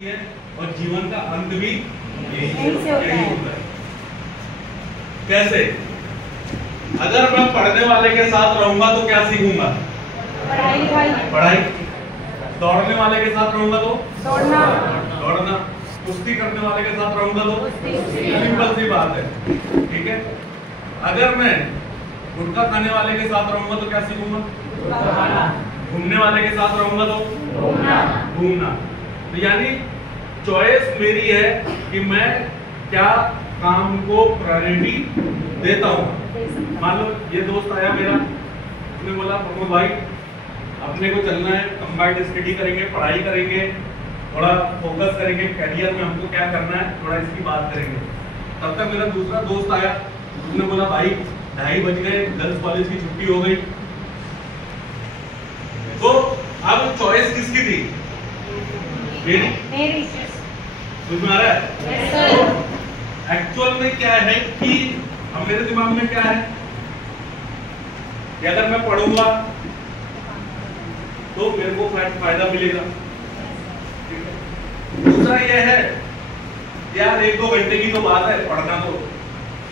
और जीवन का अंत भी यही से होता है। कैसे? अगर मैं पढ़ने वाले के साथ रहूंगा तो क्या सीखूंगा? पढ़ाई। दौड़ने वाले के साथ रहूंगा तो दौड़ना। कुश्ती करने वाले के साथ रहूंगा तो सिंपल सी बात है, ठीक है। अगर मैं गुटखा खाने वाले के साथ रहूंगा तो क्या सीखूंगा? घूमने वाले के साथ रहूंगा तो घूमना। तो यानी चॉइस मेरी है कि मैं क्या काम को प्रायोरिटी देता हूँ। मान लो ये दोस्त आया मेरा, उसने बोला प्रमोद भाई अपने को चलना है, कंबाइंड स्टडी करेंगे, पढ़ाई करेंगे, थोड़ा फोकस करेंगे करियर में, हमको क्या करना है थोड़ा इसकी बात करेंगे। तब तक मेरा दूसरा दोस्त आया, उसने बोला भाई 2:30 बज गए, गर्ल्स कॉलेज की छुट्टी हो गई। तो अब चॉइस किसकी थी? मेरी। समझ में आ रहा है? तो एक्चुअल में क्या है कि अब मेरे दिमाग में क्या है कि अगर मैं पढ़ूंगा तो मेरे को फायदा मिलेगा। दूसरा यह है यार 1-2 घंटे की तो बात है, पढ़ना तो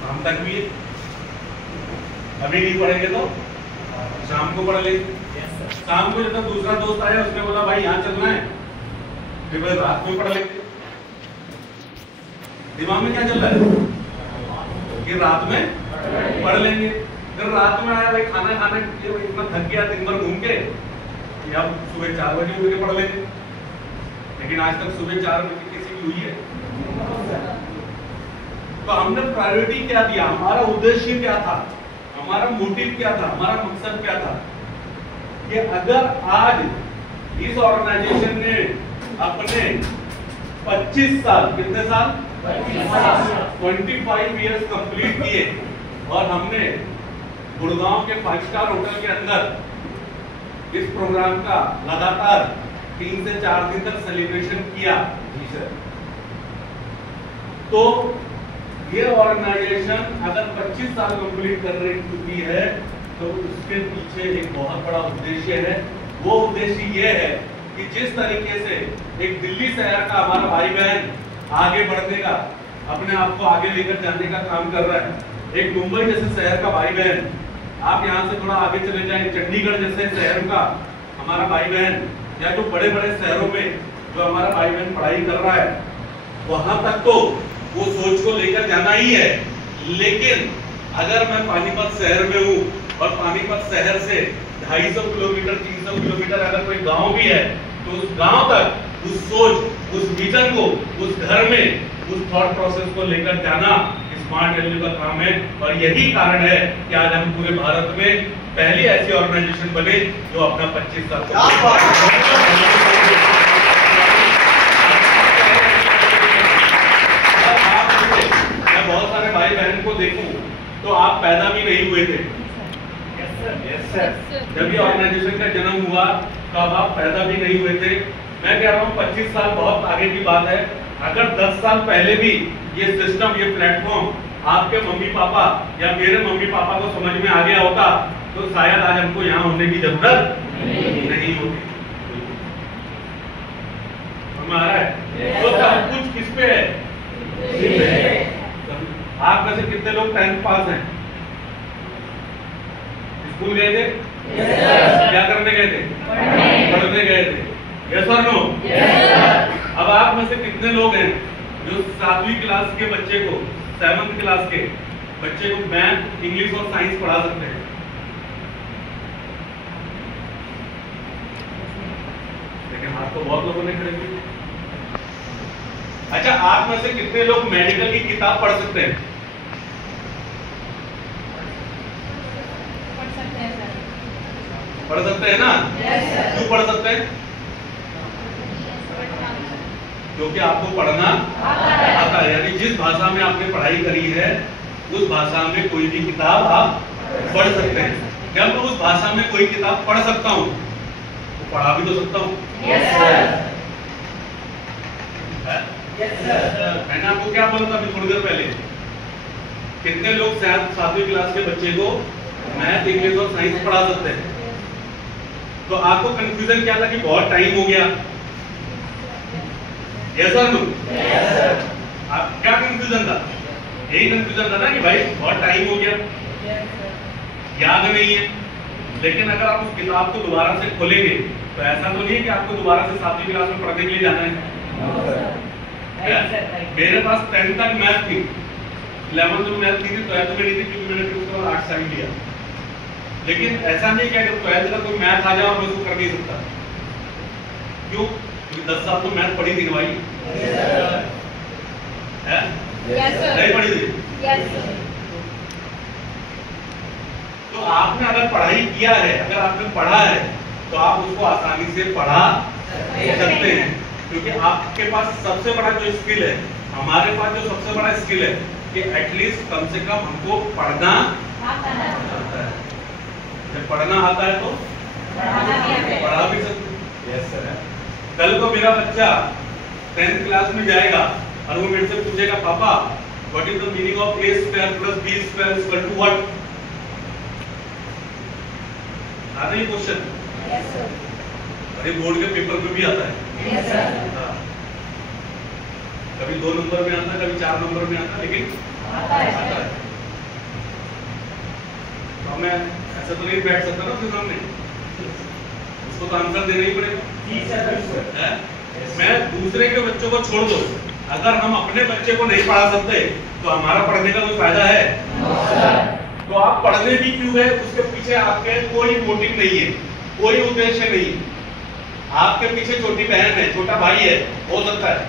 शाम तक भी है, अभी नहीं पढ़ेंगे तो शाम को पढ़ लेंगे। शाम को जब दूसरा दोस्त आया उसने बोला भाई यहाँ चलना है, फिर मैं रात में पढ़ लेंगे। दिमाग में क्या चल रहा है कि रात में पढ़ लेंगे। फिर रात में आया भाई खाना खाने इतना थक गया दिन भर घूम के, या सुबह 4 बजे उठ के पढ़ लेंगे। लेकिन आज तक सुबह 4 बजे किसी की हुई है? तो हमने प्रायोरिटी क्या दिया, हमारा उद्देश्य क्या था, हमारा मोटिव क्या था, हमारा मकसद क्या था कि अगर आज इस ऑर्गेनाइजेशन ने अपने 25 साल, कितने साल? 25 इयर्स कंप्लीट किए और हमने गुड़गांव के 5 स्टार होटल के अंदर इस प्रोग्राम का लगातार 3 से 4 दिन तक सेलिब्रेशन किया। जी सर। तो ये ऑर्गेनाइजेशन अगर 25 साल कंप्लीट कर रही चुकी है तो उसके पीछे एक बहुत बड़ा उद्देश्य है। वो उद्देश्य ये है कि जिस तरीके से एक दिल्ली शहर का हमारा भाई बहन आगे बढ़ने का, अपने आप को आगे लेकर जाने का काम कर रहा है, एक मुंबई जैसे शहर का भाई बहन, आप यहाँ से थोड़ा आगे चले जाएं, चंडीगढ़ जैसे शहर का हमारा भाई बहन, या जो बड़े बड़े शहरों में जो हमारा भाई बहन पढ़ाई कर रहा है, वहां तक तो वो सोच को लेकर जाना ही है। लेकिन अगर मैं पानीपत शहर में हूँ और पानीपत शहर से 250 किलोमीटर 300 किलोमीटर अगर कोई गांव भी है तो उस गांव तक उस सोच, उस विजन को, उस घर में उस थॉट प्रोसेस को लेकर जाना स्मार्ट वैल्यू का काम है। और यही कारण है कि आज हम पूरे भारत में पहली ऐसी ऑर्गेनाइजेशन बने जो अपना 25 साल मैं बहुत सारे भाई बहन को देखूं तो आप पैदा भी नहीं हुए थे। जब ये ऑर्गेनाइजेशन का जन्म हुआ तब आप पैदा भी नहीं हुए थे। मैं कह रहा हूँ 25 साल बहुत आगे की बात है। अगर 10 साल पहले भी ये सिस्टम, ये प्लेटफॉर्म आपके मम्मी पापा या मेरे मम्मी पापा को समझ में आ गया होता तो शायद आज हमको यहाँ होने की जरूरत नहीं होती। हमारा है तो सब कुछ किस पे है? आप में से कितने लोग 10th पास हैं? स्कूल गए थे? क्या करने गए थे? पढ़ने गए थे। यस और नो? अब आप में से कितने लोग हैं जो 7वीं क्लास के बच्चे को, 7th क्लास के बच्चे को मैथ, इंग्लिश और साइंस पढ़ा सकते हैं? लेकिन हाथ तो बहुत लोगों ने खड़े किए। अच्छा, आप में से कितने लोग मेडिकल की किताब पढ़ सकते हैं? पढ़ सकते हैं ना? क्यों पढ़ सकते हैं? क्योंकि आपको पढ़ना आता है। यानी जिस भाषा में आपने पढ़ाई करी है उस भाषा में कोई भी किताब आप पढ़ सकते हैं। जब मैं उस भाषा में कोई किताब पढ़ सकता हूँ तो पढ़ा भी तो सकता हूँ। मैंने आपको क्या बोला था अभी थोड़ी देर पहले? कितने लोग 7वीं क्लास के बच्चे को मैथ, इंग्लिश और साइंस पढ़ा सकते हैं? तो आपको कंफ्यूजन क्या था कि बहुत टाइम हो गया, यस और नो? आप क्या कंफ्यूजन था? यही कंफ्यूजन था ना कि भाई बहुत टाइम हो गया, याद नहीं है। लेकिन अगर आप उस किताब को दोबारा से खोलेंगे तो ऐसा तो नहीं है कि आपको दोबारा से 7वीं क्लास में पढ़ने के लिए जाना है। मेरे पास 10th तक मैथ थी, 11th में मैथ थी, 12th में नहीं थी क्योंकि मैंने फिर उसका आर्ट्स साइंस लिया। लेकिन ऐसा नहीं कि अगर 12th का कोई मैथ आ जाए और मैं उसको कर नहीं सकता। क्यों? क्योंकि 10 साल तो मैथ पढ़ी थी भाई, नहीं पढ़ी थी। तो आपने अगर पढ़ाई किया है, अगर आपने पढ़ा है तो आप उसको आसानी से पढ़ा सकते हैं, क्योंकि आपके पास सबसे बड़ा जो स्किल है, हमारे पास जो सबसे बड़ा स्किल है कि एटलीस्ट कम से कम हमको पढ़ना आता है। जब पढ़ना आता है तो पढ़ा भी सकते हैं। Yes sir. कल को मेरा बच्चा 10th क्लास में जाएगा और वो मेरे से पूछेगा पापा what is the meaning of a square plus b square equal to what? आता है क्वेश्चन? Yes sir. अरे बोर्ड के पेपर में भी आता है। Yes sir. कभी 2 नंबर में आता है, कभी 4 नंबर में आता है, लेकिन आता है। तो मैं ऐसा तो नहीं बैठ सकता ना उसके सामने, उसको तो आंसर देना ही पड़ेगा। जी सर। मैं दूसरे के बच्चों को छोड़ दो, अगर हम अपने बच्चे को नहीं पढ़ा सकते तो हमारा पढ़ने का कोई फायदा है? तो आप पढ़ने भी क्यों गए, उसके पीछे आपके कोई मोटिव नहीं है, कोई उद्देश्य नहीं है। आपके पीछे छोटी बहन है, छोटा भाई है, हो सकता है,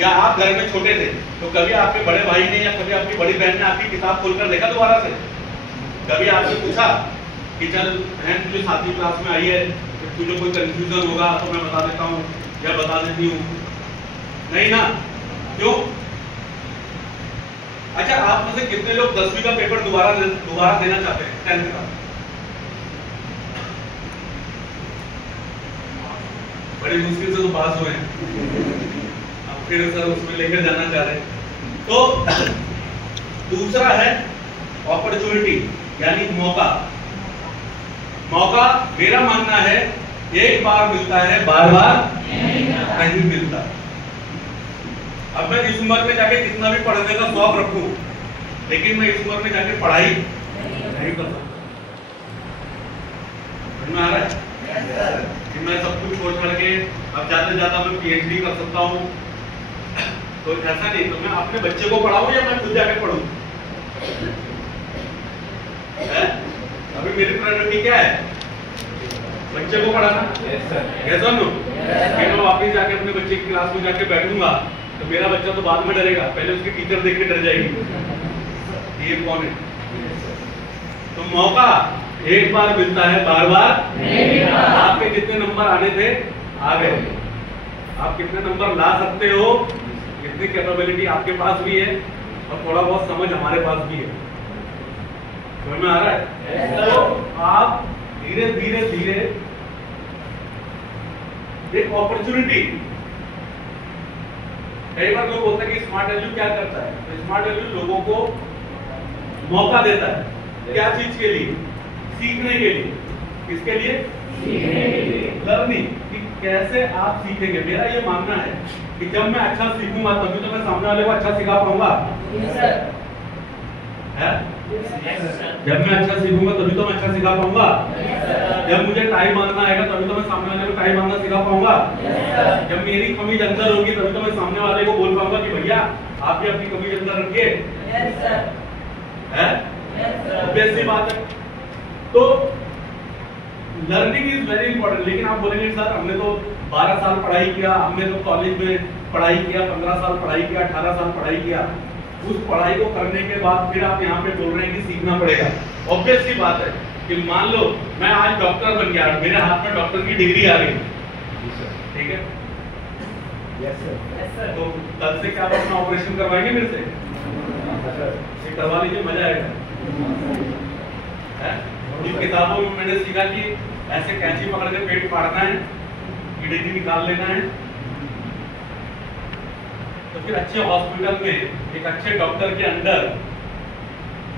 या आप घर में छोटे थे तो कभी आपके बड़े भाई ने या कभी आपकी बड़ी बहन ने आपकी किताब खोलकर देखा दोबारा से? कभी आपसे पूछा कि चल बहन तुझे 7वीं क्लास में आई है, तुझे कोई कंफ्यूजन होगा तो मैं बता देता हूँ या बता देती हूँ? नहीं ना। क्यों? अच्छा, आप में से कितने लोग 10वीं का पेपर दोबारा देना चाहते हैं? 10th का? बड़ी मुश्किल से तो पास हुए हैं, अब फिर सर उसमें लेकर जाना चाह रहे हैं। तो दूसरा है अपॉर्चुनिटी, यानी मौका। मौका मेरा मानना है एक बार मिलता है, बार बार नहीं मिलता। अब मैं इस उम्र में जाके कितना भी पढ़ने का शौक रखूं, लेकिन मैं इस उम्र में जाके पढ़ाई नहीं कर सकता। समझ में आ रहा है कि मैं सब कुछ छोड़ छोड़ के अब ज्यादा ज्यादा मैं पीएचडी कर सकता हूं? तो ऐसा नहीं। तो मैं अपने बच्चे को पढ़ाऊं या मैं खुद जाके पढ़ूं? अभी मेरी प्रायोरिटी क्या है? बच्चे को पढ़ाना। यस और नो? मैं वापिस जाके अपने बच्चे की क्लास में जाके बैठूंगा तो मेरा बच्चा तो बाद में डरेगा, पहले उसकी टीचर देख के डर जाएगी ये कौन है। तो मौका एक बार मिलता है, बार बार। आपके जितने नंबर आने थे आ गए, आप कितने नंबर ला सकते हो, इतनी कैपेबिलिटी आपके पास भी है और थोड़ा बहुत समझ हमारे पास भी है। समझ में आ रहा है? तो आप धीरे धीरे धीरे एक अपॉर्चुनिटी, कई बार लोग बोलते हैं कि स्मार्ट वैल्यू क्या करता है? तो स्मार्ट वैल्यू लोगों को मौका देता है। क्या चीज के लिए? सीखने के लिए। किसके लिए? सीखने के लिए। लर्निंग, कि कैसे आप सीखेंगे। मेरा ये मानना है कि जब मैं अच्छा सीखूंगा तभी तो मैं सामने वाले को अच्छा सिखा पाऊंगा। जब मैं अच्छा सीखूंगा तभी तो मैं अच्छा सिखा पाऊंगा। जब मुझे टाइम मांगना आएगा तभी तो मैं सामने वाले को टाइम मांगना सिखा पाऊंगा। जब मेरी कमी अंदर होगी तभी तो मैं सामने वाले को बोल पाऊंगा कि भैया आप भी अपनी कमी अंदर रखिए। ऑब्वियसली बात है। तो लर्निंग इज वेरी इंपॉर्टेंट। लेकिन आप बोलेंगे सर हमने तो 12 साल पढ़ाई किया, हमने तो कॉलेज में पढ़ाई किया, 15 साल पढ़ाई किया, 18 साल पढ़ाई किया। उस पढ़ाई को करने के बाद फिर आप यहाँ पे बोल रहे हैं कि सीखना पड़ेगा। ऑब्वियसली बात है कि मान लो मैं आज डॉक्टर बन गया, मेरे हाथ में डॉक्टर की डिग्री आ गई, ठीक है? Yes sir. तो कल से क्या अपना ऑपरेशन करवाएंगे मेरे से? करवा लीजिए, मजा आएगा। इन किताबों में मैंने सीखा कि ऐसे कैंची पकड़ के पेट फाड़ना है, कीड़े निकाल लेना है। तो फिर अच्छे हॉस्पिटल में एक अच्छे डॉक्टर के अंडर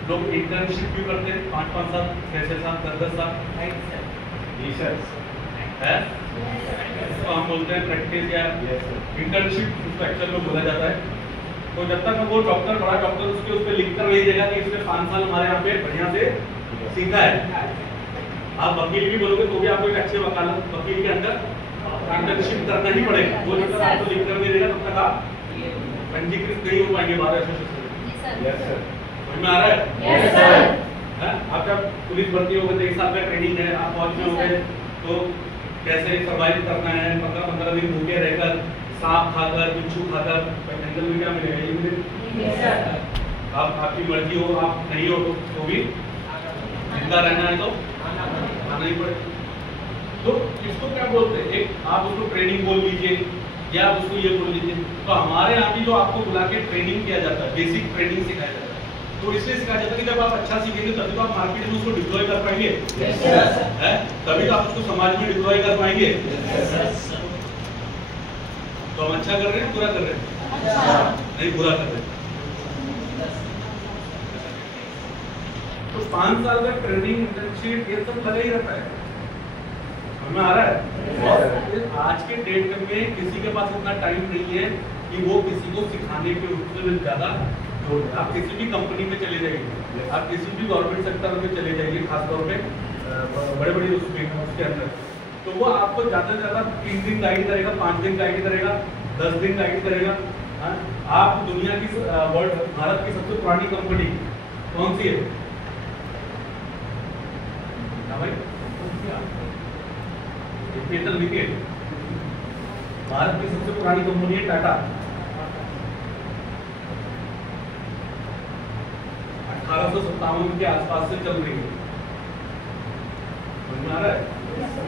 लोग इंटर्नशिप भी करते हैं 5-5 साल, 6-6 साल, 10-10 साल। जी सर। है, इसको हम बोलते हैं प्रैक्टिस या इंटर्नशिप, उसको एक्चुअल में बोला जाता है। तो जब तक वो डॉक्टर, बड़ा डॉक्टर उसके उस पर लिख कर नहीं देगा कि इसने 5 साल हमारे यहाँ पे बढ़िया से सीखा है। आप वकील भी बोलोगे तो भी आपको एक अच्छे वकील के अंदर इंटर्नशिप करना ही पड़ेगा। वो जब तक आपको लिख कर नहीं देगा तब तक आप पंजीकृत नहीं हो पाएंगे बार एसोसिएशन। समझ में आ रहा है? आप जब पुलिस भर्ती हो गए तो 1 साल का ट्रेनिंग है, आप फौज में हो गए तो कैसे सर्वाइव करना है, 15-15 दिन भूखे रहकर, सांप खाकर, बिच्छू खाकर, जंगल में क्या मिलेगा, ये मिलेगा। आप आपकी मर्जी हो, आप नहीं हो तो भी जिंदा रहना है तो आना ही पड़ेगा। तो इसको क्या बोलते हैं, एक आप उसको ट्रेनिंग बोल लीजिए या आप उसको ये बोल लीजिए। तो हमारे यहाँ भी जो आपको बुला के ट्रेनिंग किया जाता है, बेसिक ट्रेनिंग सिखाया जाता है। तो इसलिए सिखाया जाता है कि जब आप अच्छा सीखेंगे तभी तो आप मार्केट में उसको डिप्लॉय कर पाएंगे, है तभी तो आप उसको समाज में डिप्लॉय कर पाएंगे। तो हम अच्छा कर रहे हैं, बुरा कर रहे हैं? नहीं, बुरा कर रहे हैं। तो 5 साल का ट्रेनिंग, इंटर्नशिप, ये सब लगा ही रहता है। हमें आ रहा है? और आज के डेट में किसी के पास इतना टाइम नहीं है कि वो किसी को सिखाने के उससे ज्यादा जोड़। आप किसी भी कंपनी में चले जाइए, आप किसी भी गवर्नमेंट सेक्टर में चले जाइए, खासतौर पे बड़े बड़े उसके अंदर, तो वो आपको ज्यादा से ज्यादा 3 दिन गाइड करेगा, 5 दिन गाइड करेगा, 10 दिन गाइड करेगा। आप दुनिया की भारत की सबसे पुरानी कंपनी कौन सी है? भाई पेटल लिखे, भारत की सबसे पुरानी कंपनी है टाटा। 1857 के आसपास से चल रही है। समझ में आ रहा है?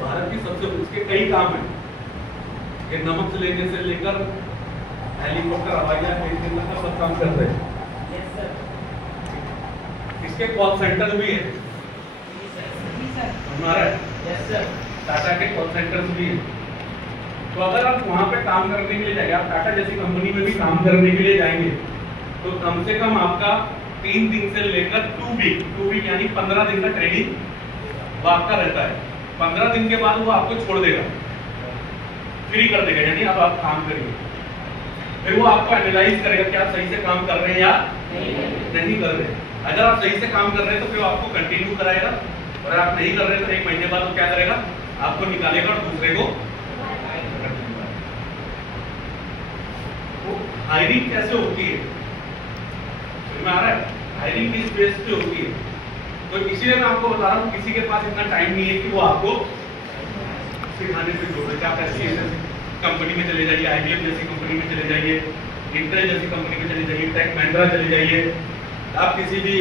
भारत की सबसे, उसके कई काम है, ये नमक से लेने से लेकर हेलीकॉप्टर, हवाई जहाज तक सब काम कर रहे हैं। इसके कॉल सेंटर भी है। समझ में आ रहा है? टाटा के कॉल सेंटर्स भी हैं। तो अगर आप वहां पे काम करने के लिए जाएंगे, आप टाटा जैसी कंपनी में भी काम करने के लिए जाएंगे, तो कम से कम आपका 3 दिन से लेकर 2 वीक यानी 15 दिन का ट्रेनिंग वो आपका रहता है। 15 दिन के बाद वो आपको छोड़ देगा, फ्री कर देगा, यानी अब आप काम करिए। फिर वो आपको एनालाइज करेगा कि आप सही से काम कर रहे हैं या नहीं कर रहे हैं। अगर आप सही से काम कर रहे हैं तो फिर आपको कंटिन्यू कराएगा, और आप नहीं कर रहे तो 1 महीने बाद वो क्या करेगा, आपको निकालेगा और दूसरे को। तो हायरिंग कैसे होती है, समझ में आ रहा है? हायरिंग किस बेस पे होती है? तो इसीलिए मैं आपको बता रहा हूँ, किसी के पास इतना टाइम नहीं है कि वो आपको सिखाने से जोड़े। आप ऐसी कंपनी में चले जाइए, IBM जैसी कंपनी में चले जाइए, इंटेल जैसी कंपनी में चले जाइए, टेक महिंद्रा चले जाइए, आप किसी भी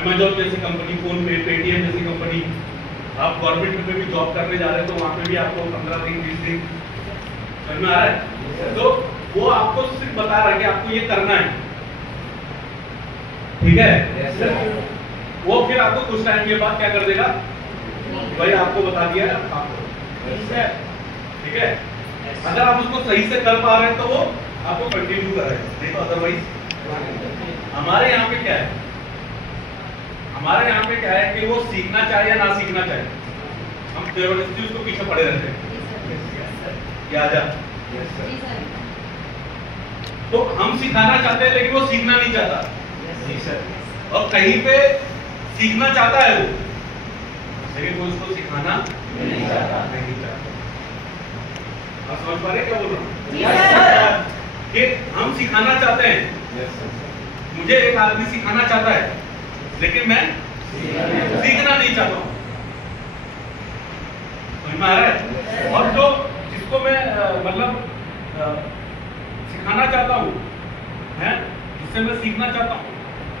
अमेजॉन जैसी कंपनी, फोन पे, पेटीएम जैसी कंपनी, आप गवर्नमेंट में भी जॉब करने जा रहे हैं तो वहां पे भी आपको 15 दिन 20 दिन, समझ में आ रहा है? तो वो आपको सिर्फ बता रहा है कि आपको ये करना है, ठीक है? वो फिर आपको कुछ टाइम के बाद क्या कर देगा, भाई आपको बता दिया है, ठीक है? अगर आप उसको सही से कर पा रहे हैं तो वो आपको कंटिन्यू कराएगा, नहीं तो अदरवाइज। हमारे यहाँ पे क्या है, हमारे यहाँ पे क्या है कि वो सीखना चाहे या ना सीखना चाहे, हम जबरदस्ती उसको पीछे पड़े रहते हैं कि आजा। तो हम सिखाना चाहते हैं लेकिन वो सीखना नहीं चाहता, और कहीं पे सीखना चाहता है वो, लेकिन वो उसको सिखाना नहीं चाहता। आप समझ पा रहे क्या बोल रहा हूँ? कि हम सिखाना चाहते हैं, मुझे एक आदमी सिखाना चाहता है लेकिन मैं सीखना नहीं चाहता हूँ, समझ में आ रहा है? और जो जिसको मैं मतलब सिखाना चाहता हूँ, है जिससे मैं सीखना चाहता हूँ,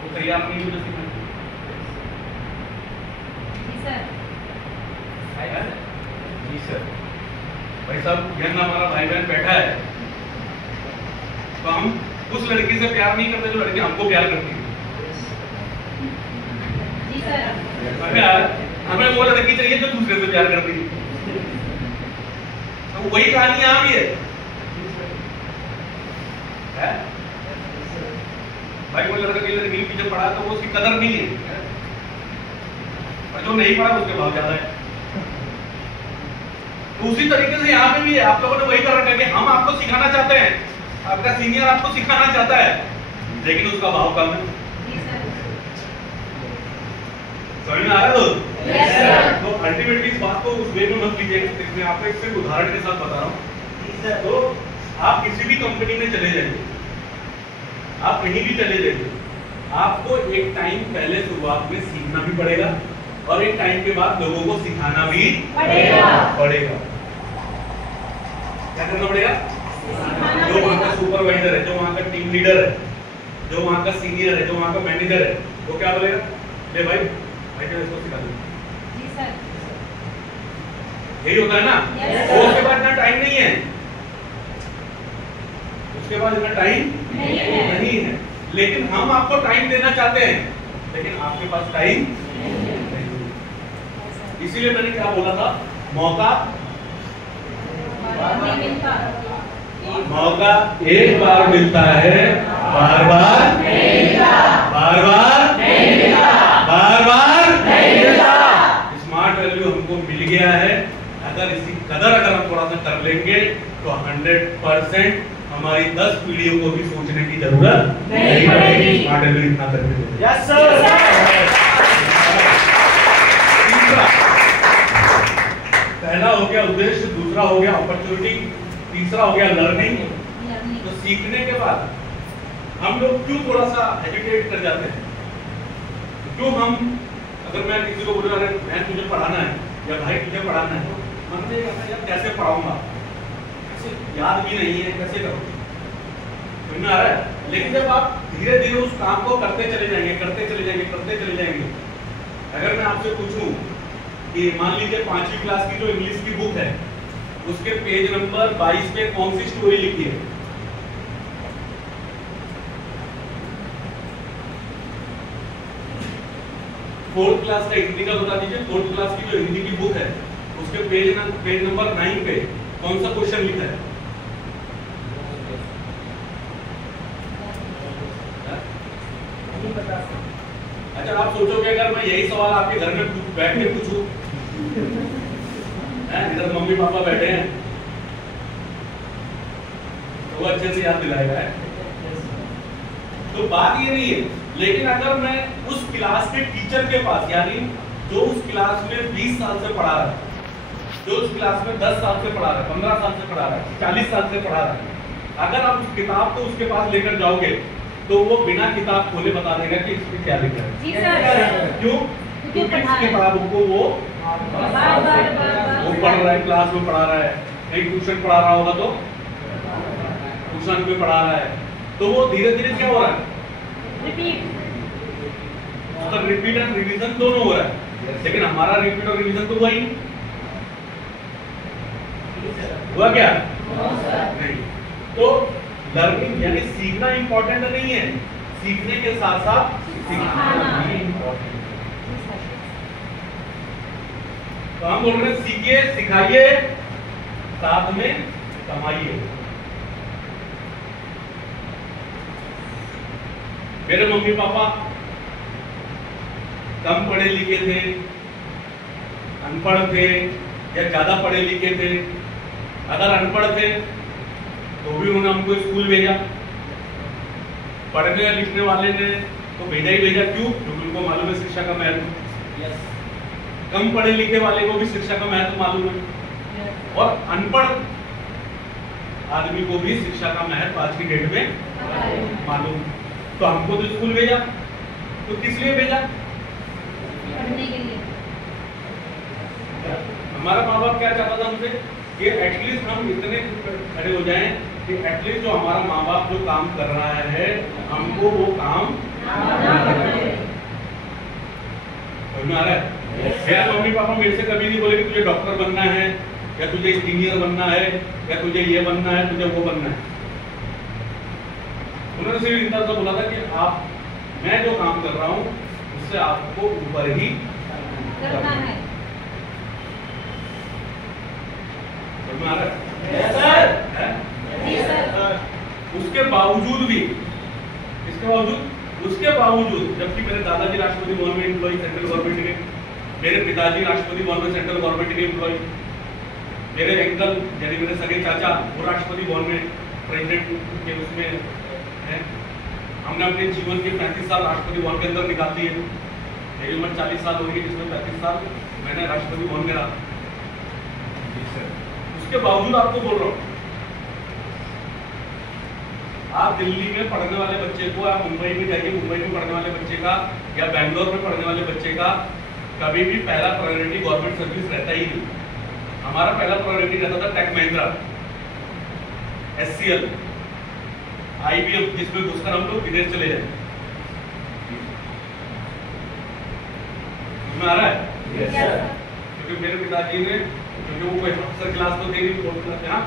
वो तैयार नहीं मुझे सीखने। जी सर। भाई साहब, यह ना हमारा भाई बहन बैठा है, तो हम उस लड़की से प्यार नहीं करते जो लड़की हमको प्यार करती है। हमें वो लड़की चाहिए जो दूसरे से प्यार करती है। तो वही कहानी यहाँ भी है? भाई वो लड़का की लड़की पीछे पड़ा तो वो उसकी कदर नहीं है, और जो नहीं पड़ा उसके भाव ज्यादा है। तो उसी तरीके से यहाँ पे भी है, आप लोगों ने वही कर रखा है कि हम आपको सिखाना चाहते हैं, आपका सीनियर आपको सिखाना चाहता है, लेकिन उसका भाव कम है। समझ में आ रहा है दोस्त? तो अल्टीमेटली इस बात को उस वे में मत लीजिएगा। मैं आपको एक सिर्फ उदाहरण के साथ बता रहा हूँ। तो आप किसी भी कंपनी में चले जाइए, आप कहीं भी चले जाइए, आपको एक टाइम पहले शुरुआत में सीखना भी पड़ेगा और एक टाइम के बाद लोगों को सिखाना भी पड़ेगा। क्या करना पड़ेगा? जो वहाँ का सुपरवाइजर है, जो वहाँ का टीम लीडर है, जो वहाँ का सीनियर है, जो वहाँ का मैनेजर है, वो क्या बोलेगा? ले भाई इसको सिखा दो। जी सर। यही होता है ना? और उसके बाद इतना टाइम नहीं है, उसके बाद इतना टाइम नहीं है, लेकिन हम आपको टाइम देना चाहते हैं, लेकिन आपके पास टाइम नहीं। इसीलिए मैंने क्या बोला था, मौका एक बार मिलता है, बार बार स्मार्ट वैल्यू हमको मिल गया है। अगर इसकी कदर हम थोड़ा सा कर लेंगे तो 100% हमारी 10 पीढ़ियों को भी सोचने की जरूरत नहीं पड़ेगी। स्मार्ट वैल्यू इतना करके। Yes sir. पहला हो गया उद्देश्य, दूसरा हो गया अपॉर्चुनिटी, तीसरा हो गया लर्निंग। तो सीखने के बाद हम लोग क्यों थोड़ा सा हेजिटेट कर जाते हैं? क्यों हम, अगर मैं किसी को बोलूं अरे मैं तुझे पढ़ाना है या भाई तुझे पढ़ाना है, मन में यार कैसे पढ़ाऊंगा, कैसे याद भी नहीं है, कैसे करूँ? समझ में आ रहा है? लेकिन जब आप धीरे धीरे उस काम को करते चले जाएंगे, अगर मैं आपसे पूछूं कि मान लीजिए 5वीं क्लास की जो इंग्लिश की बुक है, उसके पेज नंबर 22 पे कौन सी स्टोरी लिखी है? फोर्थ क्लास का हिंदी का बता दीजिए। फोर्थ क्लास की जो हिंदी की बुक है, उसके पेज नंबर 9 पे कौन सा क्वेश्चन लिखा है? अच्छा, आप सोचोगे अगर मैं यही सवाल आपके घर में बैठ के पूछूं, इधर मम्मी पापा बैठे हैं तो वो अच्छे से याद दिलाएगा। तो बात ये नहीं है, लेकिन अगर मैं उस क्लास के टीचर के पास, यानी जो उस क्लास में 20 साल से पढ़ा रहा है, जो उस क्लास में 10 साल से पढ़ा रहा है, 15 साल से पढ़ा रहा है, 40 साल से पढ़ा रहा है, अगर आप उस किताब को उसके पास लेकर जाओगे तो वो बिना किताब खोले बता देगा कि इसमें क्या लिखा है। जी सर। क्यों? क्योंकि इस किताब को वो पढ़ रहा है, क्लास में पढ़ा रहा है, कहीं ट्यूशन पढ़ा रहा होगा तो ट्यूशन में पढ़ा रहा है, तो वो धीरे धीरे क्या हो रहा है? रिपीट एंड रिवीजन दोनों हो रहा है। लेकिन हमारा रिपीट और रिवीजन तो हुआ ही नहीं। हुआ क्या? नहीं। तो लर्निंग यानी सीखना इंपॉर्टेंट नहीं है, सीखने के साथ साथ सिखाना भी इंपॉर्टेंट है। तो हम बोल रहे हैं सीखिए, सिखाइए, साथ में कमाइए। मेरे मम्मी पापा कम पढ़े लिखे थे, अनपढ़ थे या ज्यादा पढ़े लिखे थे। अगर अनपढ़ थे तो भी उन्होंने हमको स्कूल भेजा, पढ़ने लिखने वाले ने तो भेजा ही भेजा। क्यों? क्योंकि उनको मालूम है शिक्षा का महत्व। कम पढ़े लिखे वाले को भी शिक्षा का महत्व मालूम है, और अनपढ़ आदमी को भी शिक्षा का महत्व आज की डेट में मालूम। तो हमको तो स्कूल भेजा, तो किस लिए भेजा? पढ़ने के लिए। हमारा माँ बाप क्या चाहता था हमसे कि एटलीस्ट हम इतने खड़े हो जाएं कि एटलीस्ट जो हमारा माँ बाप जो काम कर रहा है हमको वो काम समझ आ रहा है। मेरे मम्मी पापा मेरे से कभी नहीं बोले कि तुझे डॉक्टर बनना है या तुझे इंजीनियर बनना है या तुझे ये बनना है, तुझे वो बनना है। उन्होंने सिर्फ इतना सा बोला था कि आप, मैं जो काम कर रहा हूँ उससे आपको ऊपर ही करना है। समझ आ रहा है? उसके बावजूद भी, उसके बावजूद जबकि मेरे दादाजी राष्ट्रपति भवन में एम्प्लॉय, सेंट्रल गवर्नमेंट के, मेरे पिताजी राष्ट्रपति भवन में सेंट्रल गवर्नमेंट के एम्प्लॉय, मेरे अंकल यानी मेरे सगे चाचा वो राष्ट्रपति भवन में प्रेसिडेंट के उसमें है। हमने अपने जीवन के 35 साल राष्ट्रपति भवन के अंदर निकाल दिए। मेरी उम्र 40 साल हो गई, जिसमें 35 साल मैंने राष्ट्रपति भवन में रहा। उसके बावजूद आपको बोल रहा हूँ, आप दिल्ली में पढ़ने वाले बच्चे को, आप मुंबई में जाइए, मुंबई में पढ़ने वाले बच्चे का या बैंगलोर में पढ़ने वाले बच्चे का कभी भी पहला प्रायोरिटी गवर्नमेंट सर्विस रहता ही नहीं। हमारा पहला प्रायोरिटी रहता था टेक महिंद्रा, SCL, IBM, जिसमें घुसकर हम लोग विदेश चले जाए। तुम्हें आ रहा है? Yes, sir. क्योंकि मेरे पिताजी ने, क्योंकि वो कोई अफसर क्लास तो थे नहीं, फोर्थ क्लास यहाँ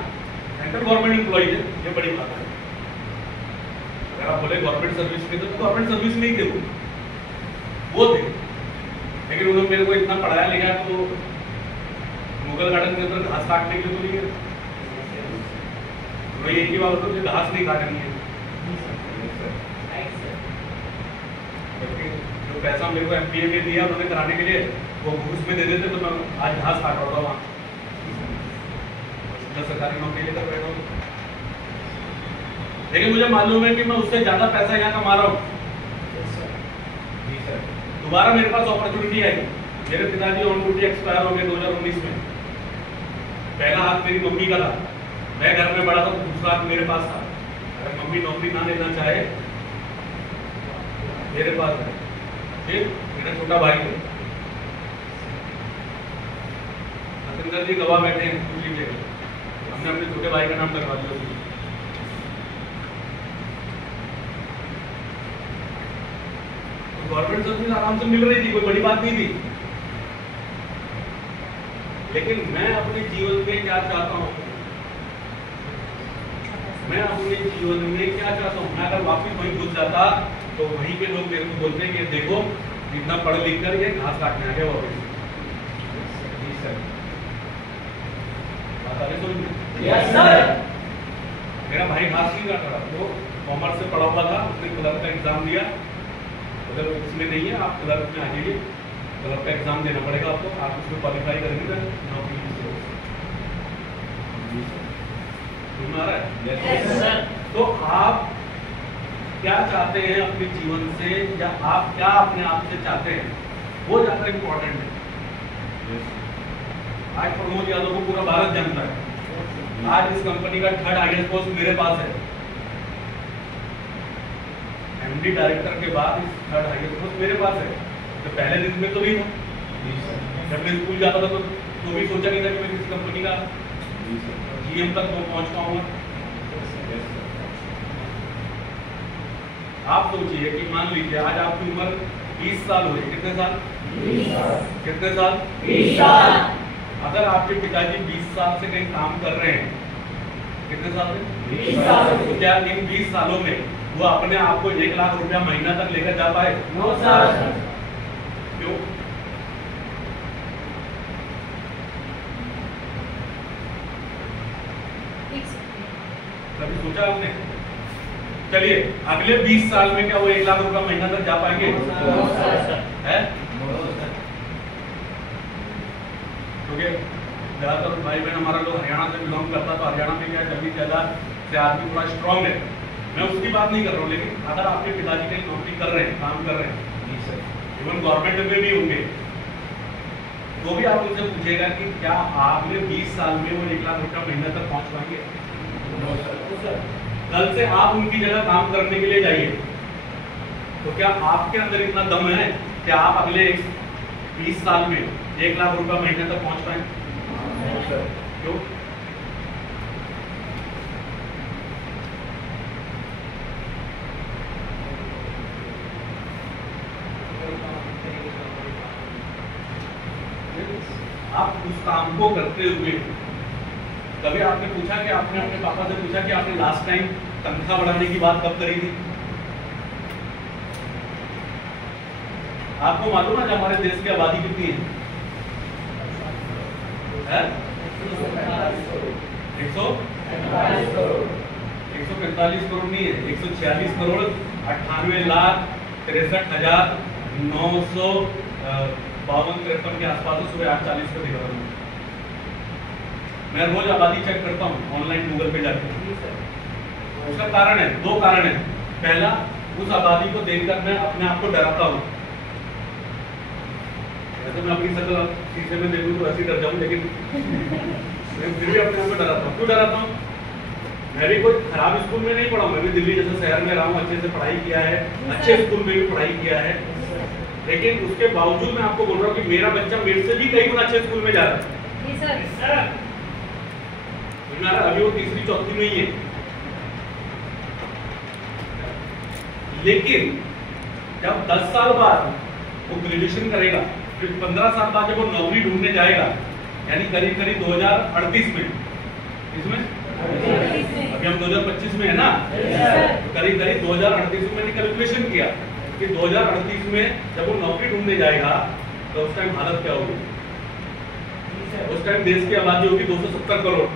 सेंट्रल गवर्नमेंट एम्प्लॉई है, ये बड़ी बात है। अगर आप बोले गवर्नमेंट सर्विस में, तो गवर्नमेंट सर्विस में ही थे वो थे। लेकिन उन्होंने मेरे को इतना पढ़ाया लिखा तो मुगल गार्डन के अंदर घास काटने के लिए तो नहीं गए। वही एक ही बात होती है, घास नहीं काटनी है। जो पैसा मेरे को MBA में दिया उन्होंने कराने के लिए, वो घूस में दे देते तो मैं आज घास काट रहा था वहाँ, सरकारी नौकरी लेकर बैठा हूँ। लेकिन मुझे मालूम है कि मैं उससे ज्यादा पैसा यहाँ कमा रहा हूँ। दोबारा मेरे पास अपॉर्चुनिटी आई। मेरे पिताजी ऑन ड्यूटी एक्सपायर हो गए 2019 में। पहला हाथ मेरी मम्मी का था, मैं घर में बड़ा था, दूसरा हाथ मेरे पास था। अगर मम्मी नौकरी ना लेना चाहे मेरे पास है, फिर मेरा छोटा भाई है सतेंद्र जी, गवाह बैठे हैं, पूछ लीजिएगा। हमने अपने छोटे भाई का नाम करवा दिया। गवर्नमेंट सर्विस आराम से मिल रही थी, कोई बड़ी बात नहीं थी। लेकिन मैं अपने जीवन में क्या चाहता हूँ, मैं अपने जीवन में क्या चाहता हूँ, मैं अगर वापिस वहीं घुस जाता तो वहीं पे लोग मेरे को बोलते हैं कि देखो इतना पढ़ लिख कर ये घास काटने आ गया वापिस। बात आगे समझ में? Yes, sir. मेरा भाई घास नहीं काट रहा, वो कॉमर्स से पढ़ा हुआ था, उसने क्लर्क का एग्जाम दिया। अगर उसमें नहीं है, आप क्लर्क में आ जाइए, क्लर्क का एग्जाम देना पड़ेगा आपको, आप उसमें क्वालिफाई करेंगे तो नौकरी आ रहा है। Yes, sir. तो आप क्या चाहते हैं अपने जीवन से, या आप क्या अपने आप से चाहते हैं, वो ज्यादा इंपॉर्टेंट है। आज प्रमोद यादव को पूरा भारत जानता है। आज इस कंपनी का 3rd हाईएस्ट पोस्ट मेरे पास है। MD डायरेक्टर के बाद इस 3rd हाईएस्ट पोस्ट मेरे पास है। तो पहले दिन में तो नहीं था। जब मैं स्कूल जाता था तो भी सोचा नहीं था कि मैं किस कंपनी का GM तक पहुंच पाऊंगा। आप सोचिए कि मान लीजिए आज आपकी उम्र 20 साल हो रही, कितने साल? 20 साल। कितने साल? 20 साल। अगर आपके पिताजी 20 साल से कहीं काम कर रहे हैं, कितने साल से? 20 साल। तो क्या इन 20 सालों में वो अपने आप को 1 लाख रुपया महीना तक लेकर जा पाए? 9 साल। क्यों? कभी सोचा आपने? चलिए अगले 20 साल में क्या वो 1 लाख रुपया महीना तक जा पाएंगे? है? क्योंकि ज्यादातर भाई बहन हमारा लोग हरियाणा से बिलोंग करता, तो हरियाणा में क्या जल्दी ज्यादा से आदमी थोड़ा स्ट्रांग है। मैं उसकी बात नहीं कर रहा हूँ, लेकिन अगर आपके पिताजी कहीं नौकरी कर रहे हैं, काम कर रहे हैं, इवन गवर्नमेंट में भी होंगे, तो भी आप उनसे पूछेगा कि क्या आपने 20 साल में वो 1 लाख रुपया महीना तक पहुंच पाएंगे? कल से आप उनकी जगह काम करने के लिए जाइए, तो क्या आपके अंदर इतना दम है कि आप अगले 20 साल में 1 लाख रुपया महीने तक पहुंच पाएंगे? क्यों? आप उस काम को करते हुए कभी आपने पूछा कि आपने अपने पापा से पूछा कि आपने लास्ट टाइम तनख्वाह बढ़ाने की बात कब करी थी? आपको मालूम है हमारे देश की आबादी कितनी है? 145 करोड़ नहीं है, 146 करोड़ 98,63,952 के आसपास सुबह 8:40 को दिखा रहा हूँ। मैं रोज आबादी चेक करता हूँ ऑनलाइन गूगल पे जाकर। उसका कारण है, दो कारण है। पहला, उस आबादी को देखकर मैं अपने आप को डराता हूँ। वैसे मैं अपनी शक्ल शीशे में देखूँ तो ऐसे डर जाऊँ, लेकिन मैं फिर भी अपने आप को डराता हूँ। क्यों डराता हूँ? मैं भी कोई खराब स्कूल में नहीं पढ़ा हूँ, मैं भी दिल्ली जैसे शहर में रहा हूँ, अच्छे से पढ़ाई किया है, अच्छे स्कूल में भी पढ़ाई किया है, लेकिन उसके बावजूद मैं आपको बोल रहा हूँ कि मेरा बच्चा मेरे से भी कई गुना अच्छे स्कूल में जा रहा है। अभी वो तीसरी चौथी में ही है, लेकिन जब 10 साल बाद वो ग्रेजुएशन करेगा, फिर 15 साल बाद जब वो नौकरी ढूंढने जाएगा, यानी करीब करीब 2038 में, इसमें अभी हम 2025 में है ना, करीब करीब 2038 में मैंने कैलकुलेशन किया कि 2038 में जब वो नौकरी ढूंढने जाएगा तो उस टाइम हालत क्या होगी? उस टाइम देश की आबादी होगी 270 करोड़।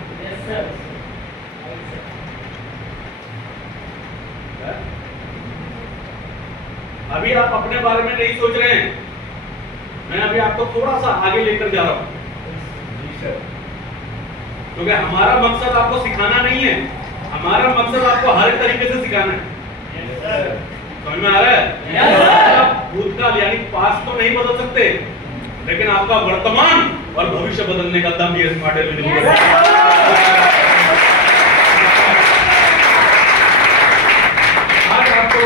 अभी आप अपने बारे में नहीं सोच रहे हैं, मैं अभी आपको थोड़ा सा आगे लेकर जा रहा हूं, क्योंकि हमारा मकसद आपको सिखाना नहीं है, हमारा मकसद आपको हर तरीके से सिखाना है। समझ में आ रहा है? भूतकाल यानी पास्ट तो नहीं बदल सकते, लेकिन आपका वर्तमान और भविष्य बदलने का दम ये स्मार्ट एलईडी है। आज आपको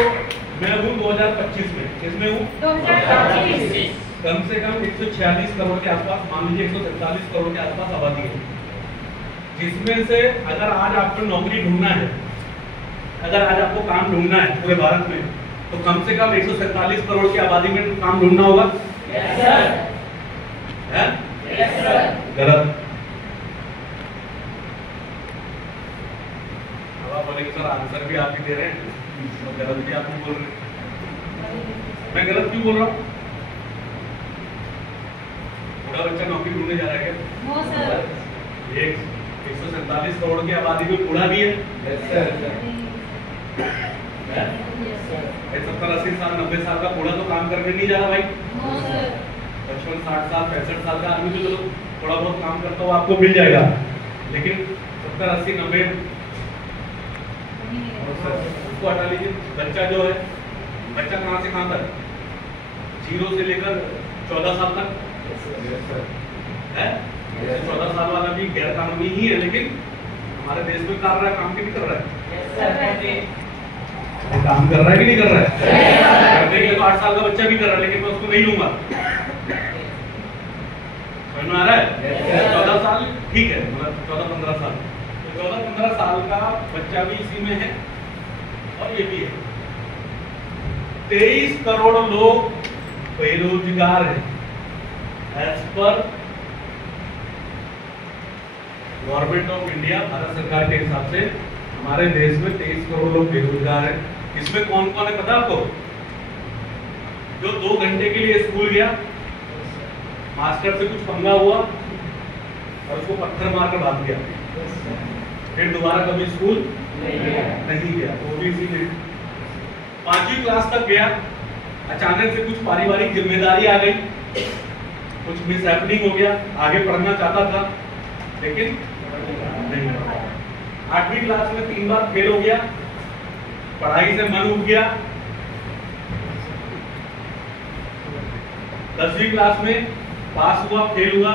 मैं हूँ 2025 में, किसमें हूँ? 2025। कम से कम 146 करोड़ के आसपास, मान लीजिए 147 करोड़ के आसपास आबादी है, जिसमें से अगर आज आपको नौकरी ढूंढना है, अगर आज आपको काम ढूंढना है पूरे भारत में, तो कम से कम 147 करोड़ की आबादी में काम ढूंढना होगा। है? गलत। अब आप बोलेंगे सर आंसर भी आप ही दे रहे हैं, गलत भी आप ही बोल रहे हैं। मैं गलत क्यों बोल रहा हूँ? बूढ़ा बच्चा नौकरी ढूंढने जा रहा है क्या? 147 करोड़ की आबादी में बूढ़ा भी है। 70-80 साल 90 साल का बूढ़ा तो काम करने नहीं जा रहा भाई। 55-60 साल 65 साल का आदमी तो थोड़ा बहुत काम करता हुआ आपको मिल जाएगा, लेकिन 70-80-90 उसको हटा लीजिए। बच्चा जो है, बच्चा कहाँ से कहाँ तक? 0 से लेकर 14 साल तक है। 14 साल वाला भी गैर कानूनी ही है, लेकिन हमारे देश में कर रहा है, काम क्यों नहीं कर रहा है? काम कर रहा है कि नहीं कर रहा है? करने के तो 8 साल का बच्चा भी कर रहा है, लेकिन मैं उसको नहीं लूंगा। समझ में आ रहा है? 14 साल ठीक है, मतलब 14-15 साल, 14-15 साल का बच्चा भी इसी में है और ये भी है। 23 करोड़ लोग बेरोजगार हैं। As per government of India, Bharat सरकार के हिसाब से हमारे देश में 23 करोड़ लोग बेरोजगार हैं। इसमें कौन कौन है पता आपको? जो 2 घंटे के लिए स्कूल गया, मास्टर से कुछ पंगा हुआ और उसको पत्थर मारकर भाग गया, फिर दोबारा कभी स्कूल नहीं गया, वो भी इसी में। 5वीं क्लास तक गया, अचानक से कुछ पारिवारिक जिम्मेदारी आ गई, कुछ मिसहैपनिंग हो गया, आगे पढ़ना चाहता था लेकिन नहीं। 8वीं क्लास में 3 बार फेल हो गया, पढ़ाई से मन उठ गया। 10वीं क्लास में पास हुआ, फेल हुआ,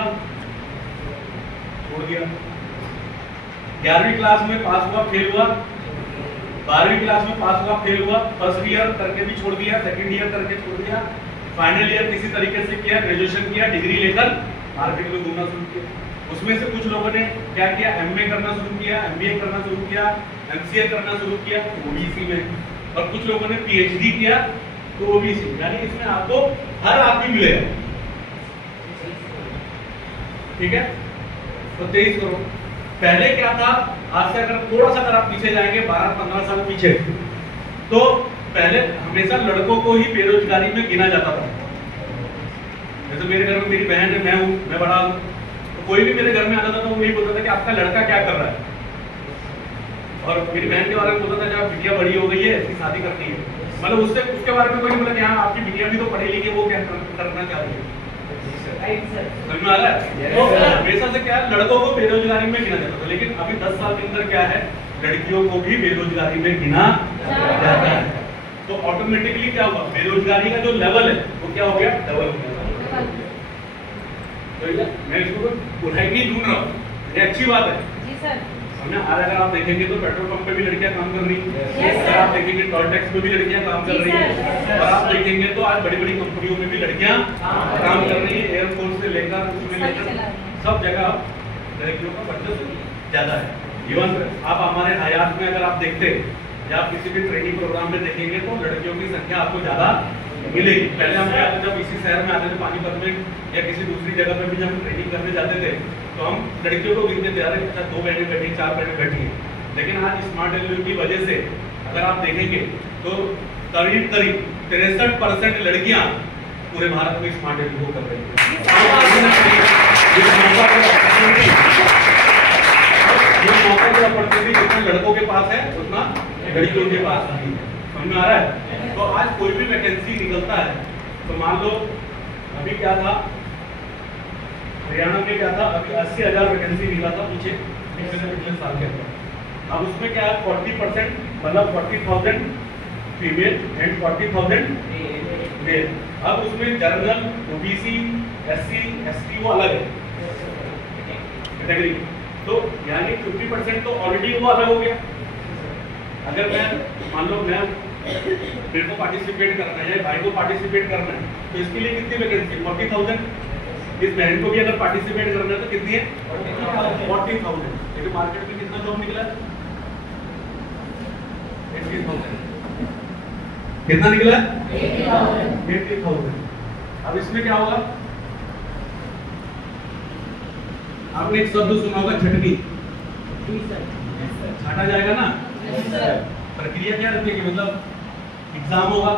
छोड़ दिया। 11वीं क्लास में पास हुआ, फेल हुआ। 12वीं क्लास में पास हुआ, फेल हुआ। फर्स्ट ईयर करके भी छोड़ दिया, सेकंड ईयर करके छोड़ दिया, फाइनल ईयर किसी तरीके से किया, ग्रेजुएशन किया, डिग्री लेकर मार्केट में घूमना शुरू किया। उसमें से कुछ लोगों ने क्या किया? एमए करना शुरू किया, एमबीए करना शुरू किया, एमसीए करना शुरू किया, वो भी इसी में। और कुछ लोगों ने पीएचडी किया, तो वो भी इसी। यानी इसमें आपको हर आदमी मिलेगा। ठीक है, तो 23 करोड़। पहले क्या था? आज से अगर थोड़ा सा अगर आप पीछे जाएंगे 12-15 साल पीछे, तो पहले हमेशा लड़कों को ही बेरोजगारी में गिना जाता था। जैसे मेरे घर में मेरी बहन है, मैं हूँ, मैं बड़ा हूँ, तो कोई भी मेरे घर में आता था तो वो यही बोलता था कि आपका लड़का क्या कर रहा है। और मेरी बहन के बारे में बोलता था जब बिटिया बड़ी हो गई है, इसकी शादी करनी है। मतलब उसके बारे में कोई नहीं बोला कि हाँ आपकी बिटिया भी तो पढ़ी लिखी है, वो क्या करना चाह रही है। समझ में आ रहा है? तो हमेशा से क्या है, लड़कों को बेरोजगारी में गिना जाता था, लेकिन अभी 10 साल के अंदर क्या है, लड़कियों को भी बेरोजगारी में गिना जाता है। तो ऑटोमेटिकली क्या हुआ, बेरोजगारी का जो लेवल है वो क्या हो गया, डबल हो गया। तो मैं इसको बुराई नहीं ढूंढ रहा हूँ, ये अच्छी बात है जी सर। हमने आज अगर आप देखेंगे तो पेट्रोल पंप पे भी लड़कियां काम कर रही हैं, अगर आप देखेंगे टोल टैक्स पे भी लड़कियां काम कर रही हैं, और आप देखेंगे तो आज बड़ी बड़ी कंपनियों में भी लड़कियां काम कर रही हैं, एयरफोर्स से लेकर उसमें लेकर सब जगह लड़कियों का वर्चस्व ज्यादा है। इवन आप हमारे हयात में अगर आप देखते या आप किसी भी ट्रेनिंग प्रोग्राम में देखेंगे तो लड़कियों की संख्या आपको ज्यादा मिलेगी। पहले हम क्या थे, जब इसी शहर में आते थे पानीपत में या किसी दूसरी जगह पे भी जब ट्रेनिंग करने जाते थे तो हम लड़कियों को गिनते थे, अरे अच्छा 2 बहनें बैठी, 4 बहनें बैठी हैं। लेकिन आज स्मार्ट एलयू की वजह से अगर आप देखेंगे तो करीब 63% लड़कियां पूरे भारत में स्मार्ट एलयू को कर रही हैं। ये मौका की अपॉर्चुनिटी जितना लड़कों के पास है उतना लड़कियों के पास नहीं है। समझ में आ रहा है? तो आज कोई भी वैकेंसी निकलता है तो मान लो अभी क्या था, हरियाणा में क्या था, अभी 80,000 वैकेंसी निकला था पिछले साल के अंदर। अब उसमें क्या है, 40% मतलब 40,000 फीमेल एंड 40,000 मेल। अब उसमें जनरल, ओबीसी, एससी, एसटी वो अलग है कैटेगरी, तो यानी 50% तो ऑलरेडी वो अलग हो गया। अगर मैं मान लो मेरे को पार्टिसिपेट करना है, भाई को पार्टिसिपेट करना है, तो इसके लिए कितनी वैकेंसी, 40,000। इस बहन को भी अगर पार्टिसिपेट करना है तो कितनी है, 40,000। लेकिन मार्केट में कितना जॉब निकला, 80,000। कितना निकला, 80,000। अब इसमें क्या होगा, आपने एक शब्द सुना होगा, छटनी। छाटा जाएगा ना। प्रक्रिया क्या रहती है कि मतलब एग्जाम होगा,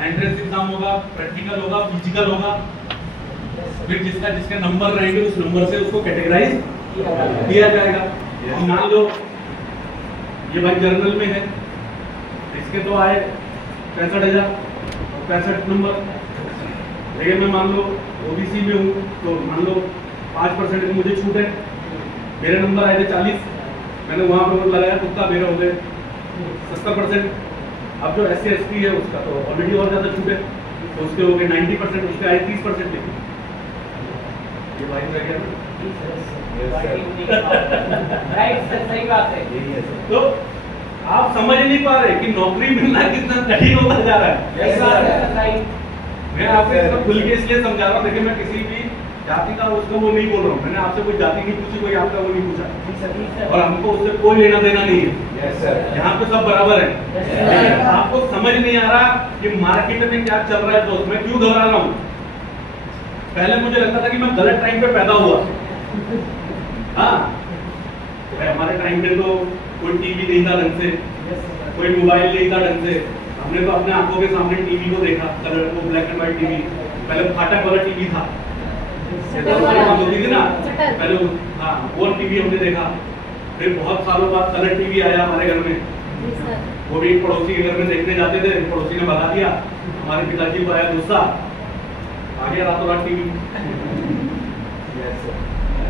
एंट्रेंस एग्जाम होगा, प्रैक्टिकल होगा, फिजिकल होगा, फिर जिसका नंबर रहेंगे उस नंबर से उसको कैटेगराइज किया जाएगा। मान लो ये भाई जर्नल में है, इसके तो आए 65,000 नंबर, लेकिन मैं मान लो ओबीसी में हूँ तो मान लो 5% की मुझे छूट है, मेरे नंबर आए थे 40, मैंने वहां पर लगाया तुक्का, मेरे हो गए 70%। अब जो SC ST है उसका तो ऑलरेडी और ज्यादा छूट है, तो उसके हो गए 90%, उसके आए 30%। ये भाई रह गया राइट सर, सही बात है। तो आप समझ नहीं पा रहे कि नौकरी मिलना कितना कठिन होता जा रहा है। मैं आपसे इतना खुल के इसलिए समझा रहा हूँ, देखिए मैं किसी भी जाति का उसको वो नहीं बोल रहा हूँ, मैंने आपसे कोई जाति नहीं पूछी, कोई आपका वो नहीं पूछा, और हमको उससे कोई लेना देना नहीं है। यहाँ पे सब बराबर है। लेकिन आपको समझ नहीं आ रहा कि मार्केट में क्या चल रहा है, दोस्त मैं क्यों घबरा रहा हूँ। पहले मुझे लगता था कि मैं गलत टाइम पे पैदा हुआ। हाँ, हमारे टाइम पे तो कोई टीवी नहीं था ढंग से, कोई मोबाइल नहीं था ढंग से, हमने तो अपने आंखों के सामने टीवी को देखा, कलर को, ब्लैक एंड व्हाइट टीवी। पहले फाटक वाला टीवी था, होती थी ना पहले, हाँ वो टीवी हमने देखा। फिर बहुत सालों बाद कलर टीवी आया हमारे घर में, वो भी पड़ोसी के घर में देखने जाते थे, पड़ोसी ने भगा दिया, हमारे पिताजी को आया गुस्सा, आ गया रातों रात टीवी।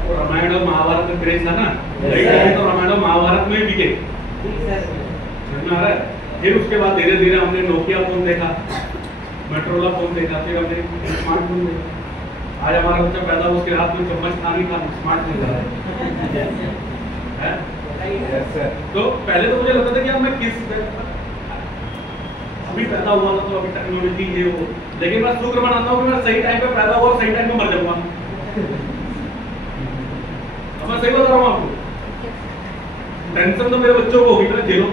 तो रामायण और महाभारत में क्रेज था ना, तो रामायण और महाभारत में बिके, समझ में आ रहा है। फिर उसके बाद धीरे धीरे हमने नोकिया फोन देखा, मोटोरोला फोन देखा, फिर हमने स्मार्टफोन देखा। आज हमारा बच्चा पैदा हो उसके हाथ में चम्मच खा नहीं खा, स्मार्टफोन है। तो पहले तो मुझे लगता था कि अब मैं किस अभी पैदा हुआ था तो अभी टेक्नोलॉजी ये हो, लेकिन मैं शुक्र मनाता हूँ कि मैं सही टाइम पे पैदा हुआ और सही टाइम पे मर जाऊंगा। अब मैं सही बता रहा हूँ आपको, टेंशन तो मेरे बच्चों को होगी, मेरा झेलो।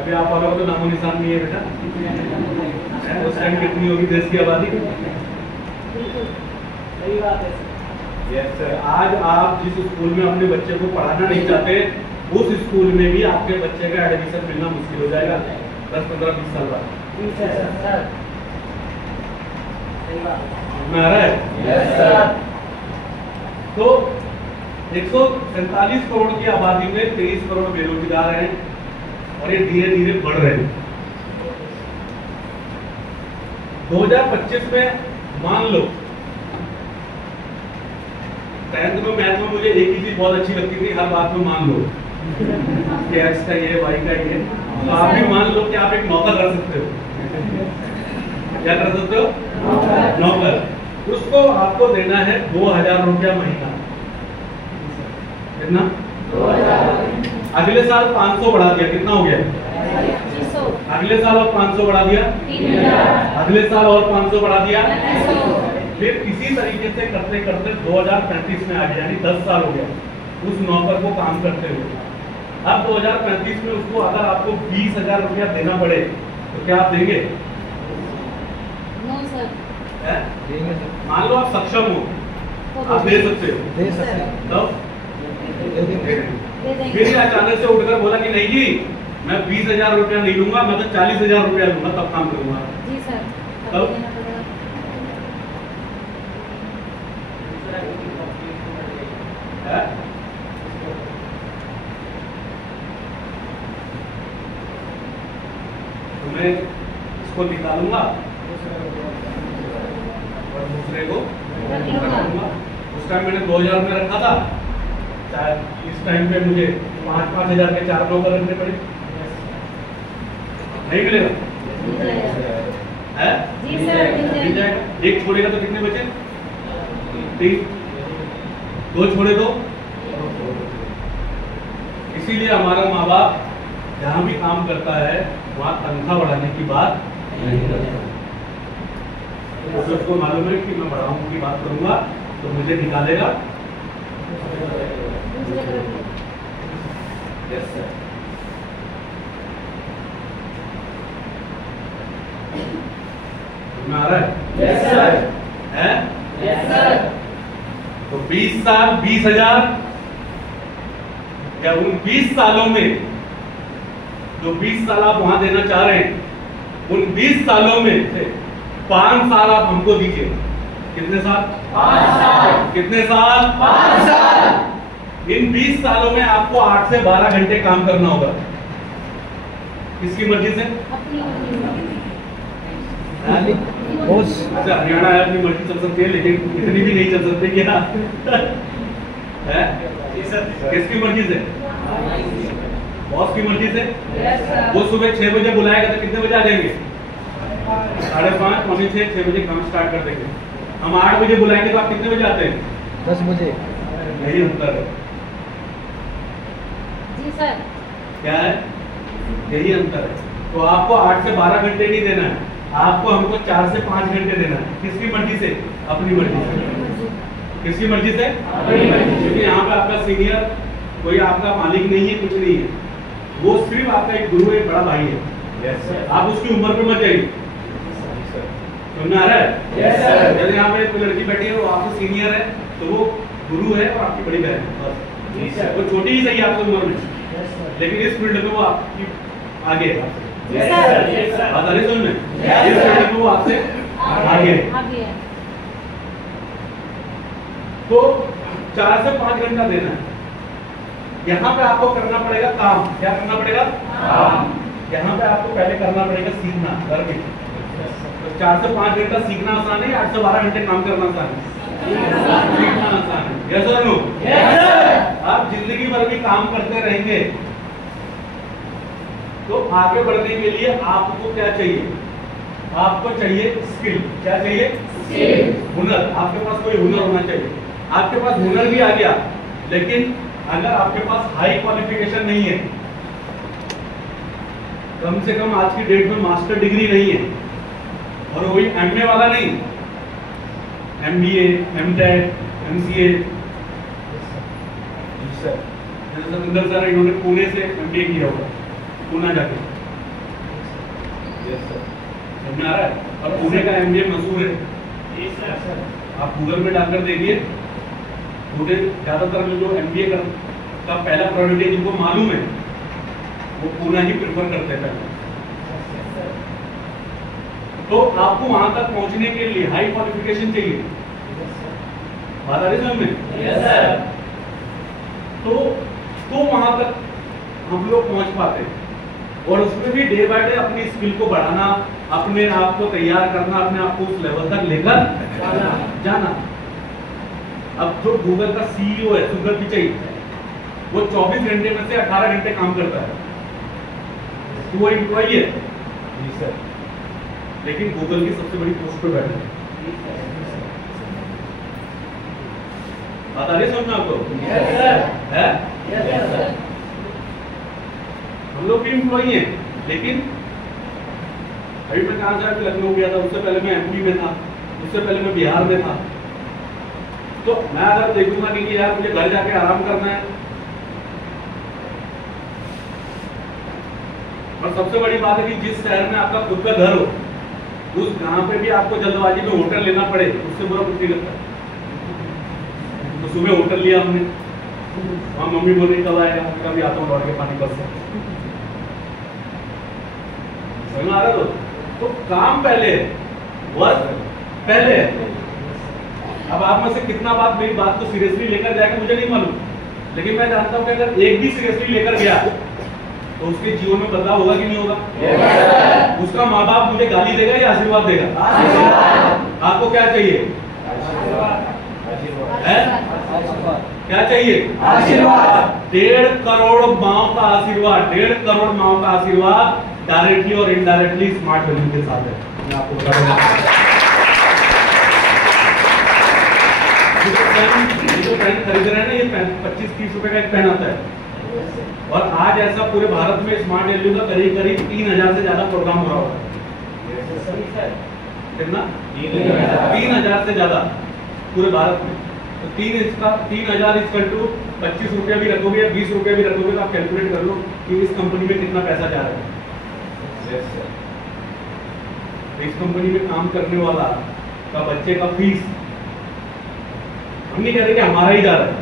अभी आप वालों को तो नामो निशान नहीं है बेटा। उस टाइम कितनी होगी देश की आबादी? सही बात है। Yes sir. आज आप जिस स्कूल में अपने बच्चे को पढ़ाना नहीं चाहते, उस स्कूल में भी आपके बच्चे का एडमिशन मिलना मुश्किल हो जाएगा 10, 15, 20 साल बाद। सही बात में आ रहा है। Yes sir. तो 147 करोड़ की आबादी में 23 करोड़ बेरोजगार हैं और ये धीरे धीरे बढ़ रहे हैं। 2025 में मान लो 10th में मैथ में मुझे एक ही चीज बहुत अच्छी लगती थी, हर बात में मान लो कि x का ये y का ये, तो आप भी मान लो कि आप एक नौकर कर सकते हो। क्या कर सकते हो? नौकर। उसको आपको देना है 2000 रुपया महीना। कितना? 2000। अगले साल 500 बढ़ा दिया, कितना हो गया? 2500। अगले साल और 500 बढ़ा दिया 3000। अगले साल और 500 बढ़ा दिया 3500। फिर इसी तरीके से करते करते 2035 में आ गया, यानी 10 साल हो गया उस नौकर को काम करते हुए। अब 2035 में उसको अगर आपको 20,000 रुपया देना पड़े तो क्या आप देंगे? मान लो आप सक्षम हो, आप दे सकते हो, तो फिर अचानक से उठकर बोला कि नहीं जी मैं 20,000 रुपया नहीं लूंगा, मैं तो 40,000 रुपया लूंगा, तब काम करूंगा। जी सर। तब मैं इसको निकालूंगा और दूसरे को रखूंगा। उस टाइम मैंने 2000 में रखा था, शायद इस टाइम पे मुझे 5,000 के 4 नौकर रखने पड़े। नहीं मिलेगा? है? जी सर, मिल जाएगा। एक छोड़ेगा तो कितने बचे? 3। 2 छोड़े तो? इसीलिए हमारा माँ बाप जहाँ भी काम करता है वहाँ तनख्वाह बढ़ाने की बात नहीं करता। तो उसको मालूम है कि मैं बढ़ाऊं की बात करूंगा तो मुझे निकालेगा। Yes sir. आ रहा है? Yes sir. है? Yes sir. तो 20 साल 20,000 या उन 20 सालों में जो 20 साल आप वहां देना चाह रहे हैं, उन 20 सालों में से 5 साल आप हमको दीजिए। कितने साल? 5 साल। कितने साल? 5 साल। इन 20 सालों में आपको 8 से 12 घंटे काम करना होगा। किसकी मर्जी से? अच्छा, हरियाणा है, अपनी मर्जी चल सकती है, लेकिन इतनी भी नहीं चल सकती क्या? है? किसकी मर्जी से? बॉस की मर्जी से? वो सुबह 6 बजे बुलाएगा तो कितने बजे आ जाएंगे? 5:30, पौने 6 बजे काम स्टार्ट कर देंगे। हम 8 बजे बुलाएंगे तो आप कितने बजे आते हैं? 10 बजे। यही अंतर है। जी सर। क्या है? यही अंतर है। तो आपको 8 से 12 घंटे नहीं देना है, आपको हमको 4 से 5 घंटे देना है। किसकी मर्जी से? अपनी मर्जी से। किसकी मर्जी से? अपनी मर्जी से। क्योंकि यहाँ पे आपका सीनियर कोई आपका मालिक नहीं है, कुछ नहीं है, वो सिर्फ आपका एक गुरु, एक बड़ा भाई है। Yes sir. आप उसकी उम्र पे मत जाइए। समझ आ रहा है? Yes sir. जैसे यहाँ पे कोई लड़की बैठी है, वो आपसे सीनियर है, तो वो गुरु है और आपकी बड़ी बहन है, बस। वो छोटी ही सही है आपकी उम्र में, लेकिन इस फील्ड में वो आपकी आगे है। Yes sir. Yes sir. बात आ रही समझ में? Yes, इस sir. फील्ड में वो आपसे आगे है। आगे है। तो 4 से 5 घंटा देना है। यहाँ पे आपको करना पड़ेगा काम। क्या करना पड़ेगा? काम। यहाँ पे आपको पहले करना पड़ेगा सीखना, घर में। तो 4 से 5 घंटा सीखना आसान है, 8 से 12 घंटे काम करना आसान है? सीखना आसान है। यस और नो? Yes sir. आप जिंदगी भर भी काम करते रहेंगे तो आगे बढ़ने के लिए आपको क्या चाहिए? आपको चाहिए स्किल। क्या चाहिए? स्किल। हुनर। आपके पास कोई हुनर होना चाहिए। आपके पास हुनर भी आ गया, लेकिन अगर आपके पास हाई क्वालिफिकेशन नहीं है, कम से कम आज की डेट में मास्टर डिग्री नहीं है, और वही एमए वाला नहीं, एमबीए, एमटेक, एमसीए। सर इन्होंने पुणे से एमबीए किया होगा, पुणे जाके। समझ में आ रहा है? और पुणे का एमबीए मशहूर है। आप गूगल में डालकर देखिए, पुणे ज्यादातर जो एमबीए का पहला प्रायोरिटी जिनको मालूम है, वो पुणे ही प्रेफर करते हैं पहले। तो आपको वहां तक पहुंचने के लिए हाई क्वालिफिकेशन चाहिए। बात आ रही समझ में? Yes sir. तो वहां तक हम लोग पहुंच पाते हैं। और उसमें भी डे बाय डे अपनी स्किल को बढ़ाना, अपने आप को तैयार करना, अपने आप को उस लेवल तक लेकर जाना। अब जो गूगल का सीईओ है सुंदर पिचाई, वो 24 घंटे में से 18 घंटे काम करता है, तो वो एम्प्लॉई है जी सर, लेकिन गूगल की सबसे बड़ी पोस्ट पे बैठा है। बात आ रही है समझ में आपको? है? हम लोग भी एम्प्लॉई हैं, लेकिन अभी मैं कहाँ से लखनऊ गया था, उससे पहले मैं एमपी में था, उससे पहले मैं बिहार में था। तो मैं अगर देखूंगा कि यार मुझे घर जाके आराम करना है, और सबसे बड़ी बात है कि जिस शहर में आपका खुद का घर हो, उस गांव पे भी आपको जल्दबाजी में होटल लेना पड़े, उससे बुरा कुछ नहीं लगता। तो सुबह होटल लिया हमने, वहां मम्मी बोल रही कब आएगा, कभी आता हूँ लौट के पानी बस से। समझ आ रहा तो काम पहले, वर्क पहले। अब आप में से कितना बात मेरी बात को सीरियसली लेकर जाएगा मुझे नहीं मालूम, लेकिन मैं जानता हूं कि अगर एक भी सीरियसली लेकर गया तो उसके जीवन में बदलाव होगा कि नहीं होगा? उसका माँ बाप मुझे गाली देगा या आशीर्वाद देगा? आपको क्या चाहिए? क्या चाहिए? आशीर्वाद। 1.5 करोड़ माओ का आशीर्वाद, 1.5 करोड़ माओ का आशीर्वाद डायरेक्टली और इनडायरेक्टली स्मार्ट वैल्यू के साथ है। मैं आपको बता दूं, जो पेन खरीद रहे हैं ना, ये पेन 25-30 रुपए का एक पेन आता है, और आज ऐसा पूरे भारत में स्मार्ट वैल्यू का करीब 3000 से ज्यादा प्रोग्राम हो रहा होगा। कितना? 3000 से ज्यादा पूरे भारत में। तो 3000 इक्वल टू 25 रुपया भी रखोगे या 20 रुपया भी रखोगे, तो आप कैलकुलेट कर लो कि इस कंपनी में कितना पैसा जा रहा है। इस कंपनी में काम करने वाला का बच्चे का फीस, हम नहीं कह रहे कि हमारा ही जा रहा है,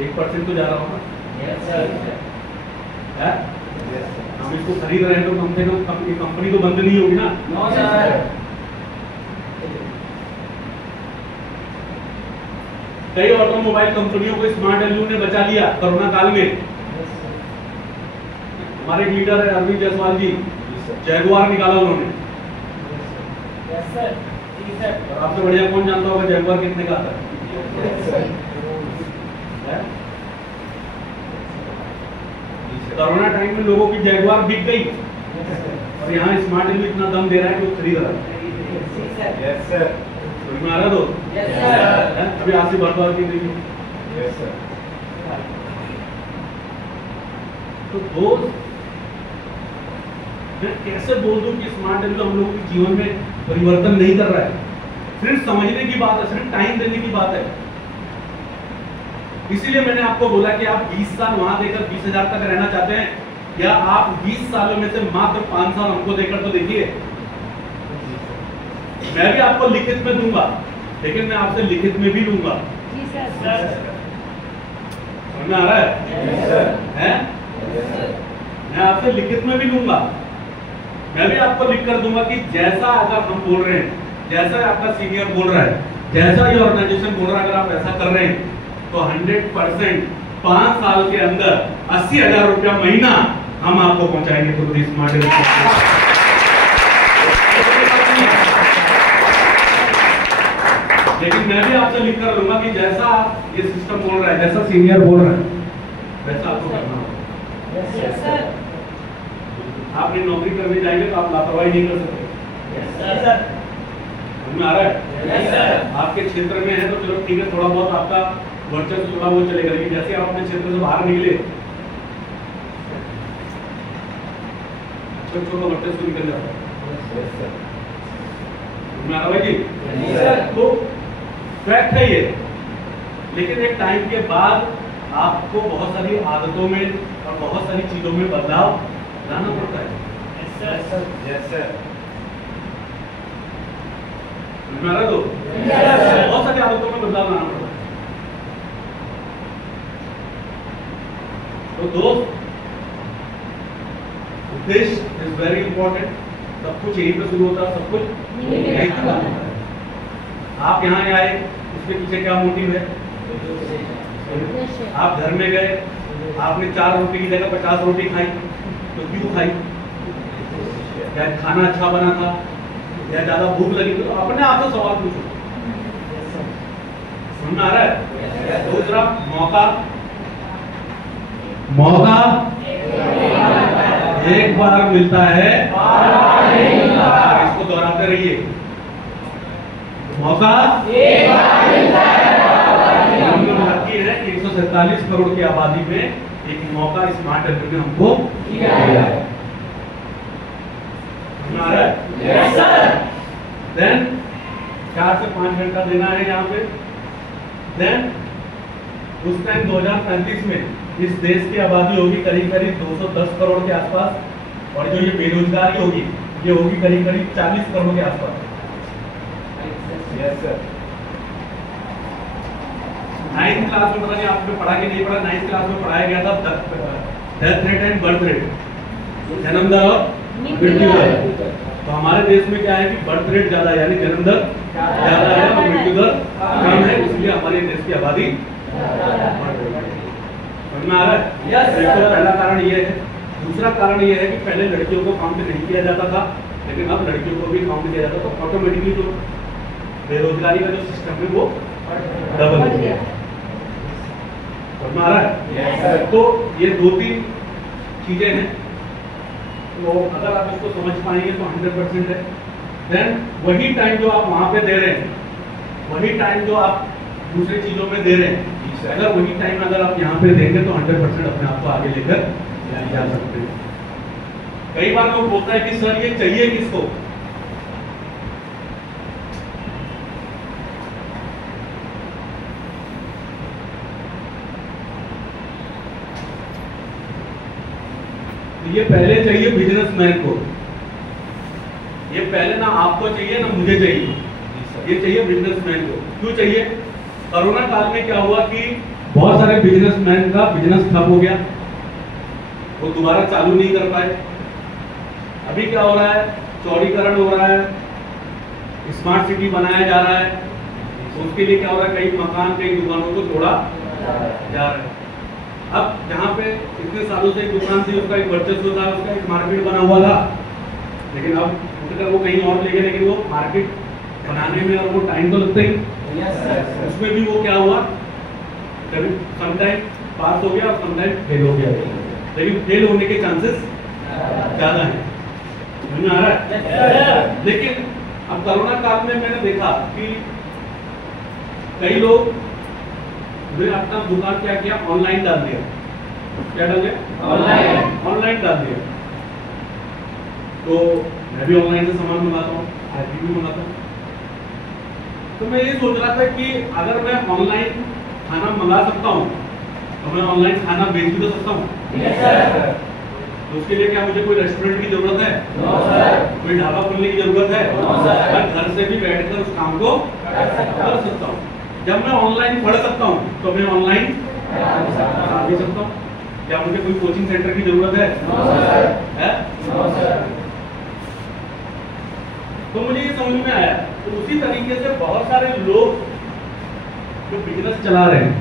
1% तो जा रहा होगा। हम इसको खरीद रहे हैं तो कम से कम कंपनी तो बंद नहीं होगी ना। कई ऑटोमोबाइल कंपनियों को स्मार्ट वैल्यू ने बचा लिया कोरोना काल में। हमारे एक लीडर है अरविंद जायसवाल जी, जैगुआर निकाला उन्होंने। और आपसे बढ़िया कौन जानता होगा जैगुआर कितने का आता है? कोरोना टाइम में लोगों की जैगुआर बिक गई, और यहाँ स्मार्ट वैल्यू इतना दम दे रहा है कि वो खरीद रहा है। समझ में आ रहा दो? अभी आज से बात की देखिए। तो दोस्त, मैं कैसे बोल दूं कि स्मार्ट वैल्यू हम लोगों के जीवन में परिवर्तन नहीं कर रहा है? सिर्फ समझने की बात है, सिर्फ टाइम देने की बात है। इसीलिए मैंने आपको बोला कि आप 20 साल वहां देकर 20,000 तक रहना चाहते हैं, या आप 20 सालों में से मात्र 5 साल हमको देकर तो देखिए। मैं भी आपको लिखित में दूंगा, लेकिन मैं आपसे लिखित में भी लूंगा। समझ में आ रहा है? मैं आपसे लिखित में भी लूंगा। मैं भी आपको लिख कर दूंगा कि जैसा अगर हम बोल रहे हैं, जैसा आपका सीनियर बोल रहा है, जैसा ये ऑर्गेनाइजेशन बोल रहा है, अगर आप ऐसा कर रहे हैं तो 100% 5 साल के अंदर 80,000 रुपया महीना हम आपको पहुंचाएंगे थ्रू स्मार्ट वैल्यू। लेकिन मैं भी आपसे लिख कर लूंगा कि जैसा ये सिस्टम बोल रहा है, जैसा सीनियर बोल रहा है, वैसा आपको करना होगा। आपने नौकरी करने जाएंगे तो आप लापरवाही नहीं कर सकते। समझ में आ रहा है? आपके क्षेत्र में है तो चलो ठीक है, थोड़ा बहुत आपका वर्चस्व थोड़ा बहुत चलेगा, लेकिन जैसे आप अपने क्षेत्र से बाहर निकले, छोटा वर्चस्व निकल जाता है। समझ में आ रहा है जी? तो फैक्ट है ये, लेकिन एक टाइम के बाद आपको बहुत सारी आदतों में और बहुत सारी चीजों में बदलाव लाना पड़ता है। बहुत सारी आदतों में बदलाव लाना पड़ता है। तो दोस्त, उद्देश्य इज वेरी इंपॉर्टेंट। सब कुछ यहीं पे शुरू होता है, सब कुछ यहीं खत्म होता है। आप यहाँ आए, उसके पीछे क्या मोटिव है? आप घर में गए, आपने 4 रोटी की जगह 50 रोटी खाई, तो क्यों खाई? क्या खाना अच्छा बना था या ज्यादा भूख लगी? तो अपने आप से सवाल पूछो। समझ में आ रहा है? दूसरा, मौका एक बार मिलता है, इसको दोहराते रहिए। मौका एक बार मिलता है, है कि 147 करोड़ की आबादी में एक मौका स्मार्ट एलपी ने हमको दिया है। Yes sir. देन 4 से 5 घंटा देना है यहाँ पे। देन उस टाइम 2035 में इस देश की आबादी होगी करीब करीब 210 करोड़ के आसपास, और जो ये बेरोजगारी होगी ये होगी करीब करीब 40 करोड़ के आसपास। Yes sir. 9th क्लास में, पता नहीं आपने पढ़ा कि नहीं पढ़ा, 9th क्लास में पढ़ाया गया था death rate and birth rate, जन्म दर और मृत्यु दर। तो हमारे देश में क्या है कि बर्थ रेट ज्यादा है, यानी जन्म दर ज्यादा है और मृत्यु दर कम है, इसलिए हमारे देश की आबादी समझ में आ रहा है? Yes sir. तो पहला कारण ये है। दूसरा कारण ये है कि पहले लड़कियों को काउंट नहीं किया जाता था, लेकिन अब लड़कियों को भी काउंट किया जाता, तो ऑटोमेटिकली जो बेरोजगारी का जो सिस्टम है वो डबल हो गया। समझ में आ रहा है? Yes sir. तो ये 2-3 चीजें हैं, तो अगर आप इसको समझ पाएंगे तो 100% है। देन वही टाइम जो आप वहां पे दे रहे हैं, वही टाइम जो आप दूसरी चीजों में दे रहे हैं, अगर वही टाइम अगर आप यहाँ पे देंगे तो 100% अपने आप को आगे लेकर जा सकते हैं। कई बार लोग बोलता है कि सर ये चाहिए किसको? ये पहले चाहिए बिजनेसमैन को, ये पहले ना आपको चाहिए ना मुझे चाहिए, ये चाहिए बिजनेसमैन को। क्यों चाहिए? कोरोना काल में क्या हुआ कि बहुत सारे बिजनेसमैन का बिजनेस ठप हो गया, वो दोबारा चालू नहीं कर पाए। अभी क्या हो रहा है? चौड़ीकरण हो रहा है, स्मार्ट सिटी बनाया जा रहा है, तो उसके लिए क्या हो रहा है? कई मकान कई दुकानों को तोड़ा जा रहा है। अब जहाँ पे इतने सालों से एक दुकान थी, उसका एक वर्चस्व था, उसका एक मार्केट बना हुआ था, लेकिन अब उठकर वो कहीं और ले गए, लेकिन वो मार्केट बनाने में और वो टाइम तो लगता ही। उसमें भी वो क्या हुआ, कभी समटाइम पास हो गया और समटाइम फेल हो गया, लेकिन फेल होने के चांसेस ज्यादा हैं। समझ में आ रहा है? लेकिन अब कोरोना काल में मैंने देखा कि कई लोग ने अपना दुकान क्या किया, ऑनलाइन डाल दिया। क्या डाल दिया? ऑनलाइन डाल दिया। तो मैं भी ऑनलाइन से सामान मंगाता हूँ, आज भी मंगाता हूँ। तो मैं ये सोच रहा था कि अगर मैं ऑनलाइन खाना मंगा सकता हूँ तो मैं ऑनलाइन खाना बेच भी तो सकता हूँ। तो उसके लिए क्या मुझे कोई रेस्टोरेंट की जरूरत है? कोई ढाबा खोलने की जरूरत है? मैं घर से भी बैठकर उस काम को कर सकता हूँ। जब मैं ऑनलाइन पढ़ सकता हूँ तो मैं ऑनलाइन पढ़ा भी सकता हूँ। क्या मुझे कोई कोचिंग सेंटर की जरूरत है? तो मुझे ये समझ में आया। तो उसी तरीके से बहुत सारे लोग जो बिजनेस चला रहे हैं,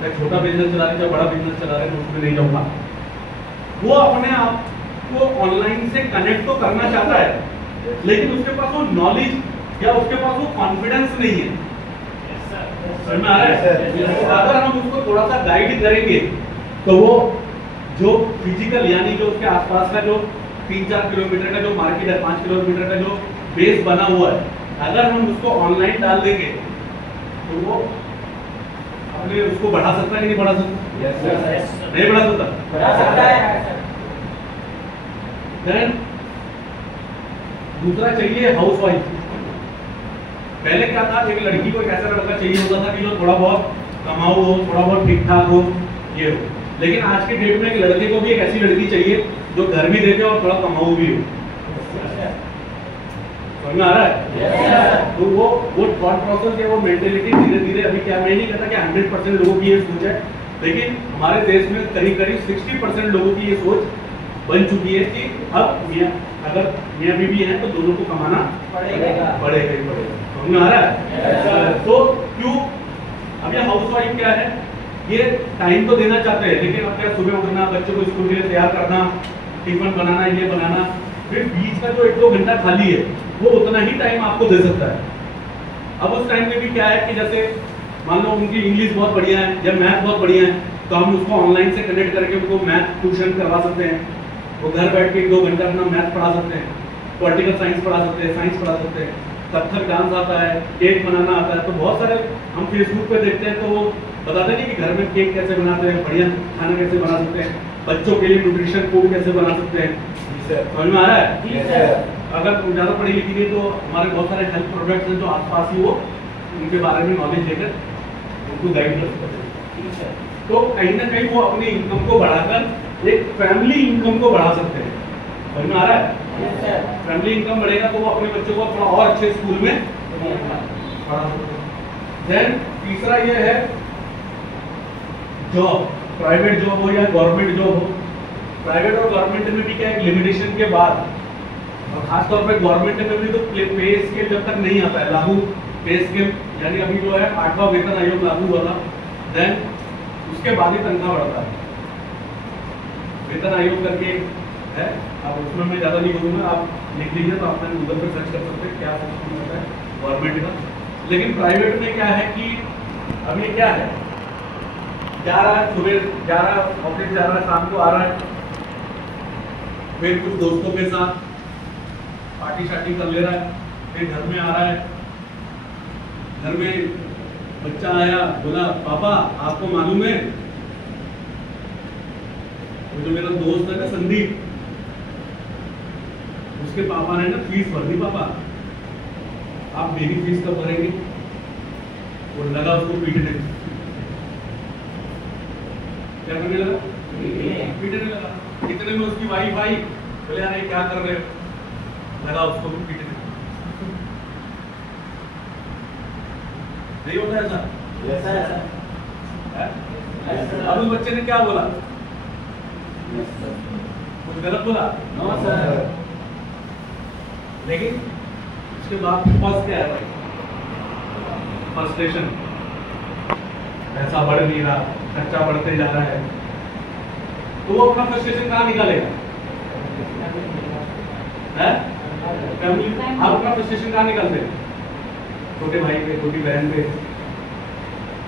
चाहे छोटा बिजनेस चला रहे हैं चाहे बड़ा बिजनेस चला रहे हैं, उसमें नहीं जाऊंगा, वो अपने आप को ऑनलाइन से कनेक्ट तो करना चाहता है, लेकिन उसके पास वो नॉलेज या उसके पास वो कॉन्फिडेंस नहीं है। समझ में आ रहा है? अगर हम उसको थोड़ा सा गाइड करेंगे तो वो जो फिजिकल यानी जो उसके आसपास का जो 3-4 किलोमीटर का जो मार्केट है, 5 किलोमीटर का जो बेस बना हुआ है, अगर हम उसको ऑनलाइन डाल देंगे तो वो अपने उसको बढ़ा सकता है कि नहीं बढ़ा सकता? नहीं बढ़ा सकता है। देन दूसरा चाहिए हाउसवाइफ। पहले क्या था, एक लड़की को एक ऐसा लड़का चाहिए होता था कि जो थोड़ा बहुत कमाऊ हो, थोड़ा बहुत ठीक ठाक हो, ये हो। लेकिन आज के डेट में एक लड़के को भी एक ऐसी लड़की चाहिए जो घर भी देखे और थोड़ा कमाऊ भी हो। समझ में आ रहा है? तो वो थॉट प्रोसेस या वो मेंटेलिटी धीरे धीरे, अभी क्या, मैं नहीं कहता कि 100% लोगों की ये सोच है, लेकिन हमारे देश में करीब करीब 60% लोगों की ये सोच बन चुकी है कि अब अगर मियां बीवी हैं तो दोनों को कमाना पड़ेगा ही पड़ेगा। समझ में आ रहा है? तो क्यों? अब ये हाउसवाइफ क्या है? ये टाइम तो देना चाहते हैं, लेकिन अब क्या सुबह उठना, बच्चों को स्कूल के लिए तैयार करना, टिफिन बनाना, ये बनाना, फिर बीच का जो 1-2 घंटा खाली है वो उतना ही टाइम आपको दे सकता है। अब उस टाइम में भी क्या है कि जैसे मान लो उनकी इंग्लिश बहुत बढ़िया है या मैथ बहुत बढ़िया है, तो हम उसको ऑनलाइन से कनेक्ट करके उनको मैथ ट्यूशन करवा सकते हैं। वो घर बैठ के 1-2 घंटा अपना मैथ पढ़ा सकते हैं, पॉलिटिकल साइंस पढ़ा सकते हैं, साइंस पढ़ा सकते हैं, कथक डांस आता है, केक बनाना आता है। तो बहुत सारे हम फेसबुक पे देखते हैं तो वो बताते हैं कि घर में केक कैसे बनाते हैं, बढ़िया खाना कैसे बना सकते हैं, बच्चों के लिए न्यूट्रिशन फूड कैसे बना सकते हैं। समझ में आ रहा है? अगर तुम ज़्यादा पढ़ी लिखी नहीं तो हमारे बहुत सारे हेल्थ प्रोडक्ट्स हैं जो आसपास ही वो उनके बारे में नॉलेज लेकर उनको गाइड कर सकते हैं। तो कहीं ना कहीं वो अपनी इनकम को बढ़ाकर एक फैमिली इनकम को बढ़ा सकते हैं। समझ में आ रहा है? फैमिली इनकम बढ़ेगा तो वो अपने बच्चों को अपना और अच्छे स्कूल में पढ़ा सकते हैं। देन तीसरा ये है जॉब, प्राइवेट जॉब हो या गवर्नमेंट जॉब हो। प्राइवेट और गवर्नमेंट में भी क्या है, लिमिटेशन के बाद, और खासतौर पे गवर्नमेंट में भी तो पे स्केल जब तक नहीं आता है लागू, पे स्केल यानी अभी जो है 8वां वेतन आयोग लागू हुआ था, देन उसके बाद ही तनख्वाह बढ़ता है। वेतन आयोग करके है, अब उसमें मैं ज़्यादा नहीं बोलूँगा, आप लिख लीजिए तो आप गूगल पर सर्च कर सकते हैं क्या सिस्टम होता है गवर्नमेंट का। लेकिन प्राइवेट में क्या है कि अभी क्या है, 11 सुबह 11 ऑफिस जा रहा है, शाम को आ रहा है, फिर कुछ दोस्तों के साथ पार्टी शार्टी कर ले रहा है, फिर घर में आ रहा है, घर में बच्चा आया, बोला पापा आपको मालूम है वो जो मेरा दोस्त है ना संदीप, उसके पापा ने ना फीस भर दी, पापा आप मेरी फीस कब भरेंगे? वो लगा उसको पीटने। क्या करने लगा? पीटने लगा। इतने में उसकी वाइफ आई, बोले यार ये क्या कर रहे हो? लगा उसको भी पीटने। नहीं होता ऐसा? अब उस बच्चे ने क्या बोला? कुछ गलत बोला? No sir. लेकिन उसके बाद फर्स्ट क्या है भाई? फ्रस्ट्रेशन, पैसा बढ़ नहीं रहा, खर्चा बढ़ते जा रहा है, तो वो अपना फ्रस्ट्रेशन कहाँ निकालेगा? फैमिली। आप अपना फ्रस्ट्रेशन कहाँ निकालते हैं? छोटे भाई पे, छोटी बहन पे,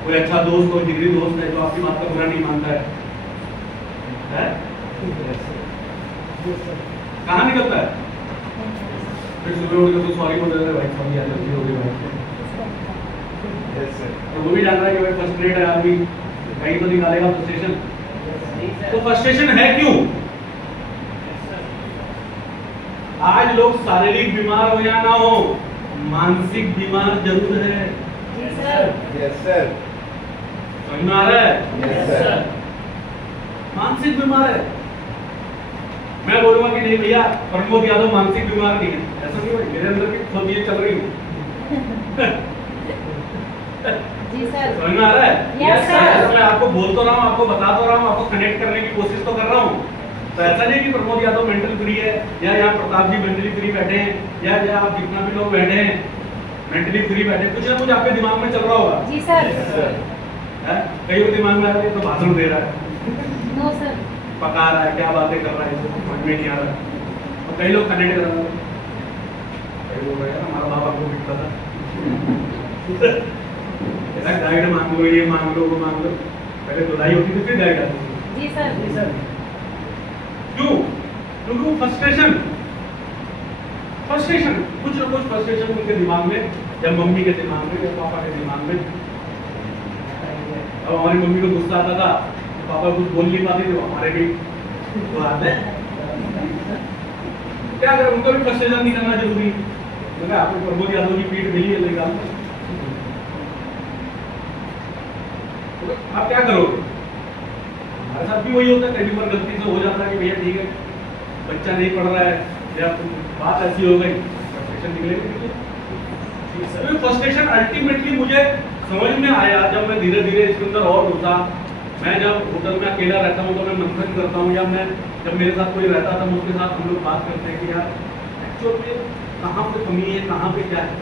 कोई अच्छा दोस्त, कोई जिगरी दोस्त है जो आपकी बात का बुरा नहीं मानता है? कहाँ निकलता है? फिर सुबह उठ के तो सॉरी बोल रहे भाई, सॉरी यार गलती हो गई भाई। तो वो भी जान रहा है कि भाई फ्रस्ट्रेट है आदमी, कहीं तो निकालेगा फ्रस्ट्रेशन। तो फ्रस्ट्रेशन है क्यों? आज लोग शारीरिक बीमार हो या ना हो, मानसिक बीमार जरूर है। Yes sir. समझ में आ रहा है? Yes sir. मानसिक बीमार है। मैं बोलूंगा कि नहीं भैया प्रमोद यादव मानसिक बीमार नहीं है, ऐसा नहीं भाई, मेरे अंदर की खुद ये चल रही है। जी सर। समझ में आ रहा है? Yes sir. मैं आपको बोल तो रहा हूँ, आपको बता तो रहा हूँ, आपको कनेक्ट करने की कोशिश तो कर रहा हूँ। तो ऐसा नहीं कि प्रमोद यादव मेंटल फ्री है, या यहाँ प्रताप जी मेंटली फ्री बैठे हैं, या आप जितना भी लोग बैठे हैं मेंटली फ्री बैठे, कुछ ना कुछ आपके दिमाग में चल रहा होगा। जी सर। कई लोग दिमाग में आ रहा है तो भाषण दे रहा है, नो सर। पका रहा है, क्या बातें कर रहा है, इसको समझ में नहीं आ रहा। और कई लोग कनेक्ट कर रहे हैं, कई लोग हमारा बाबा को पिटता था, गाइड मांग लो, ये मांग लो, वो मांग लो, पहले धुलाई होती थी फिर गाइड आती थी। जी सर। जी सर। क्यों? क्योंकि वो फ्रस्ट्रेशन कुछ ना कुछ फ्रस्ट्रेशन उनके दिमाग में, या मम्मी के दिमाग में, या पापा के दिमाग में। अब हमारी मम्मी को गुस्सा आता था, पापा कुछ बोल नहीं पाते थे, हमारे भी तो आते क्या करें, उनका भी फ्रस्ट्रेशन नहीं करना जरूरी है। आपको प्रमोद यादव की पीठ मिली है, निकाल आप क्या करोगे? हमारे साथ भी वही होता है, कई बार गलती से हो जाता है कि भैया ठीक है बच्चा नहीं पढ़ रहा है, या बात ऐसी हो गई, फ्रस्ट्रेशन निकलेगी। तो फ्रस्ट्रेशन अल्टीमेटली मुझे समझ में आया जब मैं धीरे धीरे इसके अंदर और घुसा। मैं जब होटल में अकेला रहता हूँ तो मैं मंथन करता हूँ, या मैं जब मेरे साथ कोई रहता था उसके साथ हम लोग बात करते हैं कि यार एक्चुअल में कहाँ पे कमी है, कहाँ पे क्या है।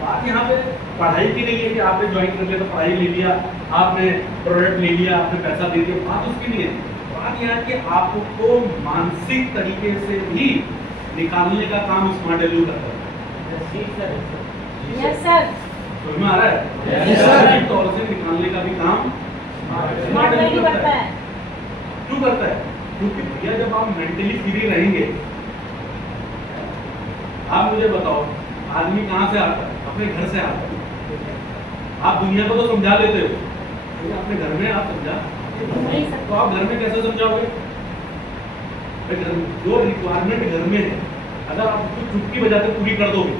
बात यहाँ पे पढ़ाई की नहीं है कि आपने ज्वाइन कर लिया तो पढ़ाई ले लिया, आपने प्रोडक्ट ले लिया, आपने पैसा दे दिया, बात उसकी नहीं है। बात यहाँ कि आपको मानसिक तरीके से भी निकालने का काम स्मार्ट वैल्यू करता है। Yes sir. समझ में आ रहा है? Yes sir. तौर से निकालने का भी काम स्मार्ट वैल्यू करता है। क्यों करता है? क्योंकि भैया जब आप मेंटली फ्री रहेंगे, आप मुझे बताओ आदमी कहाँ से आता है? अपने घर से आता है। आप दुनिया को तो समझा लेते हो, लेकिन अपने घर में आप समझा नहीं सर। तो आप घर में कैसे समझाओगे? जो रिक्वायरमेंट घर में है, अगर आप उसको चुटकी बजाते पूरी कर दोगे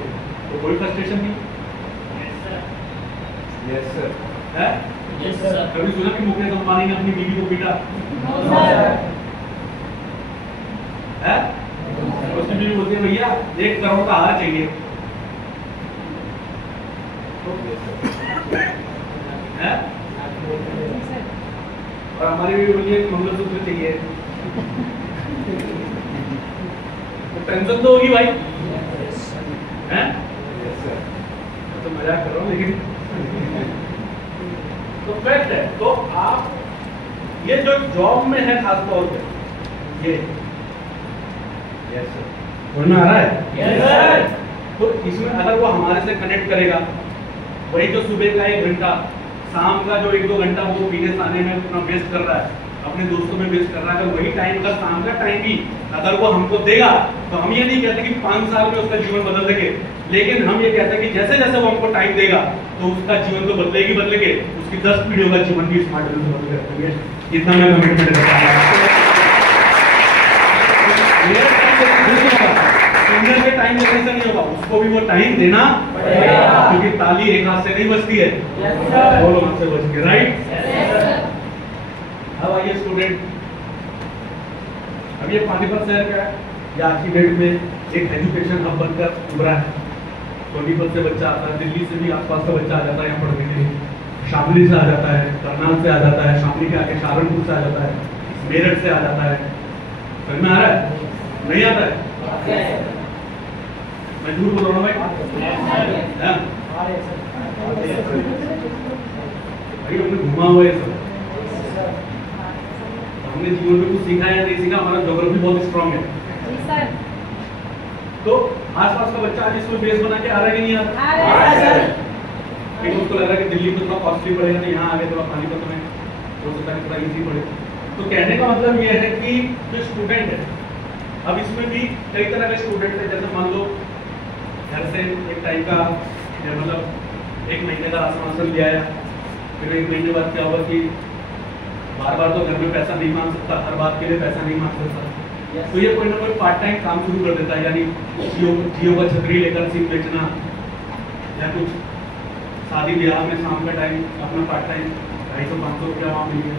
तो कोई फ्रस्ट्रेशन नहीं यस सर। है। Yes sir. कभी सुना कि मुकेश अंबानी ने अपनी बीवी को पीटा नो सर। है? उसकी बीवी बोलती है भैया 1 करोड़ का हार चाहिए। है? और हमारी भी बोलिए मंगलसूत्र चाहिए। तो टेंशन तो होगी भाई, हैं? तो मजाक कर रहा हूँ लेकिन तो फैक्ट है। तो आप ये जो जॉब में है खास तौर पे ये यस सर। समझ में आ रहा है? Yes sir. तो इसमें अगर वो हमारे से कनेक्ट करेगा, वही जो सुबह का 1 घंटा, शाम का जो 1-2 घंटा वो बिजनेस आने में अपना वेस्ट कर रहा है, अपने दोस्तों में वेस्ट कर रहा है, अगर वही टाइम अगर शाम का टाइम भी अगर वो हमको देगा तो हम ये नहीं कहते कि 5 साल में उसका जीवन बदल सके, लेकिन हम ये कहते हैं कि जैसे जैसे वो हमको टाइम देगा तो उसका जीवन तो बदलेगी, उसकी 10 पीढ़ियों का जीवन भी स्मार्ट वैल्यू से बदल जाएगा। इतना मैं कमिटमेंट करता हूं। सिंगल के टाइम में ऐसा नहीं होगा, उसको भी वो टाइम देना पड़ेगा, क्योंकि ताली एक हाथ से नहीं बजती है, दोनों हाथ से बजती है। राइट? अब आइए स्टूडेंट, अब ये पानीपत शहर का है, या आज की डेट में एक एजुकेशन हब बनकर उभरा है। सोनीपत से बच्चा आता है, दिल्ली से भी आसपास का बच्चा आ जाता है यहाँ पढ़ने के लिए, शामली से आ जाता है, करनाल से आ जाता है, शामली के आगे सहारनपुर से आ जाता है, मेरठ से आ जाता है। समझ में आ रहा है? नहीं आता है? मैं झूठ बोल रहा हूँ भाई? भाई हमने घुमा हुआ है सब, हमने जीवन में कुछ सीखा या नहीं सीखा, हमारा ज्योग्राफी बहुत स्ट्रांग है। जी सर। तो आसपास का बच्चा आज इसको बेस बना के आ रहा है कि नहीं आ रहा? आ रहा है सर। लेकिन उसको लग रहा है कि दिल्ली में थोड़ा कॉस्टली पड़ेगा, तो यहाँ आगे थोड़ा पानीपत में हो सकता है थोड़ा इजी पड़े। तो कहने का मतलब ये है कि जो स्टूडेंट है, अब इसमें भी कई तरह के स्टूडेंट है। जैसे मान लो घर से एक टाइप का मतलब 1 महीने का राशन ले आया, फिर 1 महीने बाद क्या होगा कि बार बार तो घर में पैसा नहीं मांग सकता, हर बात के लिए पैसा नहीं मांग सकता, तो ये कोई ना कोई पार्ट टाइम काम शुरू कर देता है, यानी जियो का छतरी लेकर सिम बेचना, या कुछ शादी ब्याह में शाम का टाइम अपना पार्ट टाइम 250-500 रुपया वहाँ मिल गया।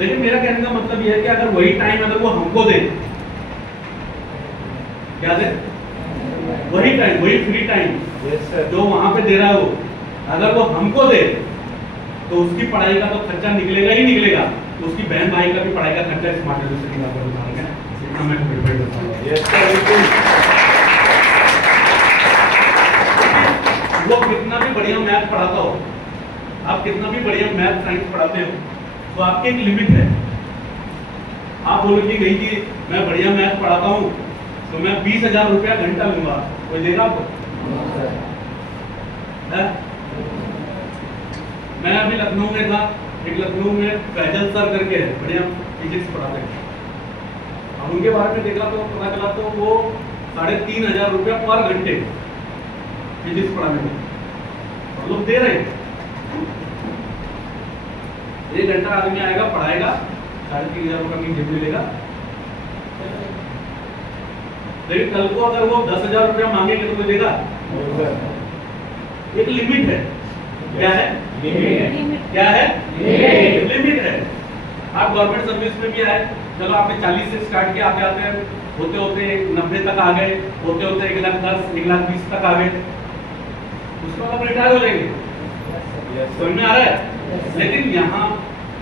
लेकिन मेरा कहने का मतलब यह है कि अगर वही टाइम अगर वो हमको दे, क्या दे? वही टाइम, वही फ्री टाइम जो वहां पे दे रहा है वो, अगर वो हमको दे तो उसकी पढ़ाई का तो खर्चा निकलेगा ही निकलेगा, तो उसकी बहन भाई का भी पढ़ाई का खर्चा स्मार्ट वैल्यू से निकाल कर उठाएंगे। इतना मैं कमिटमेंट करता हूं। यस सर, बिल्कुल। वो कितना भी बढ़िया मैथ पढ़ाता हो, आप कितना भी बढ़िया मैथ साइंस पढ़ाते हो, तो आपकी एक लिमिट है। आप बोलोगे नहीं कि मैं बढ़िया मैथ पढ़ाता हूँ तो मैं 20,000 रुपया घंटा लूंगा, कोई देगा आपको? मैं अभी लखनऊ में था, एक लखनऊ में फैजल सर करके है, बढ़िया फिजिक्स पढ़ाते हैं। अब उनके बारे में देखा तो पता चला तो वो 3,500 रुपया पर घंटे फिजिक्स पढ़ाने में और लोग दे रहे हैं। 1 घंटा आदमी आएगा, पढ़ाएगा, 3,500 रुपया की जेब मिलेगा। लेकिन कल को अगर वो 10,000 रुपया मांगेंगे तो कोई देगा? एक लिमिट है। क्या है? क्या है? लिमिट है। आप गवर्नमेंट सर्विस में भी आए, चलो आपने 40 से स्टार्ट किया, आते आते होते होते 90 तक आ गए, होते होते 1,10,000 1,20,000 तक आ गए, उसके बाद आप रिटायर हो जाएंगे। समझ में आ रहा है? लेकिन यहाँ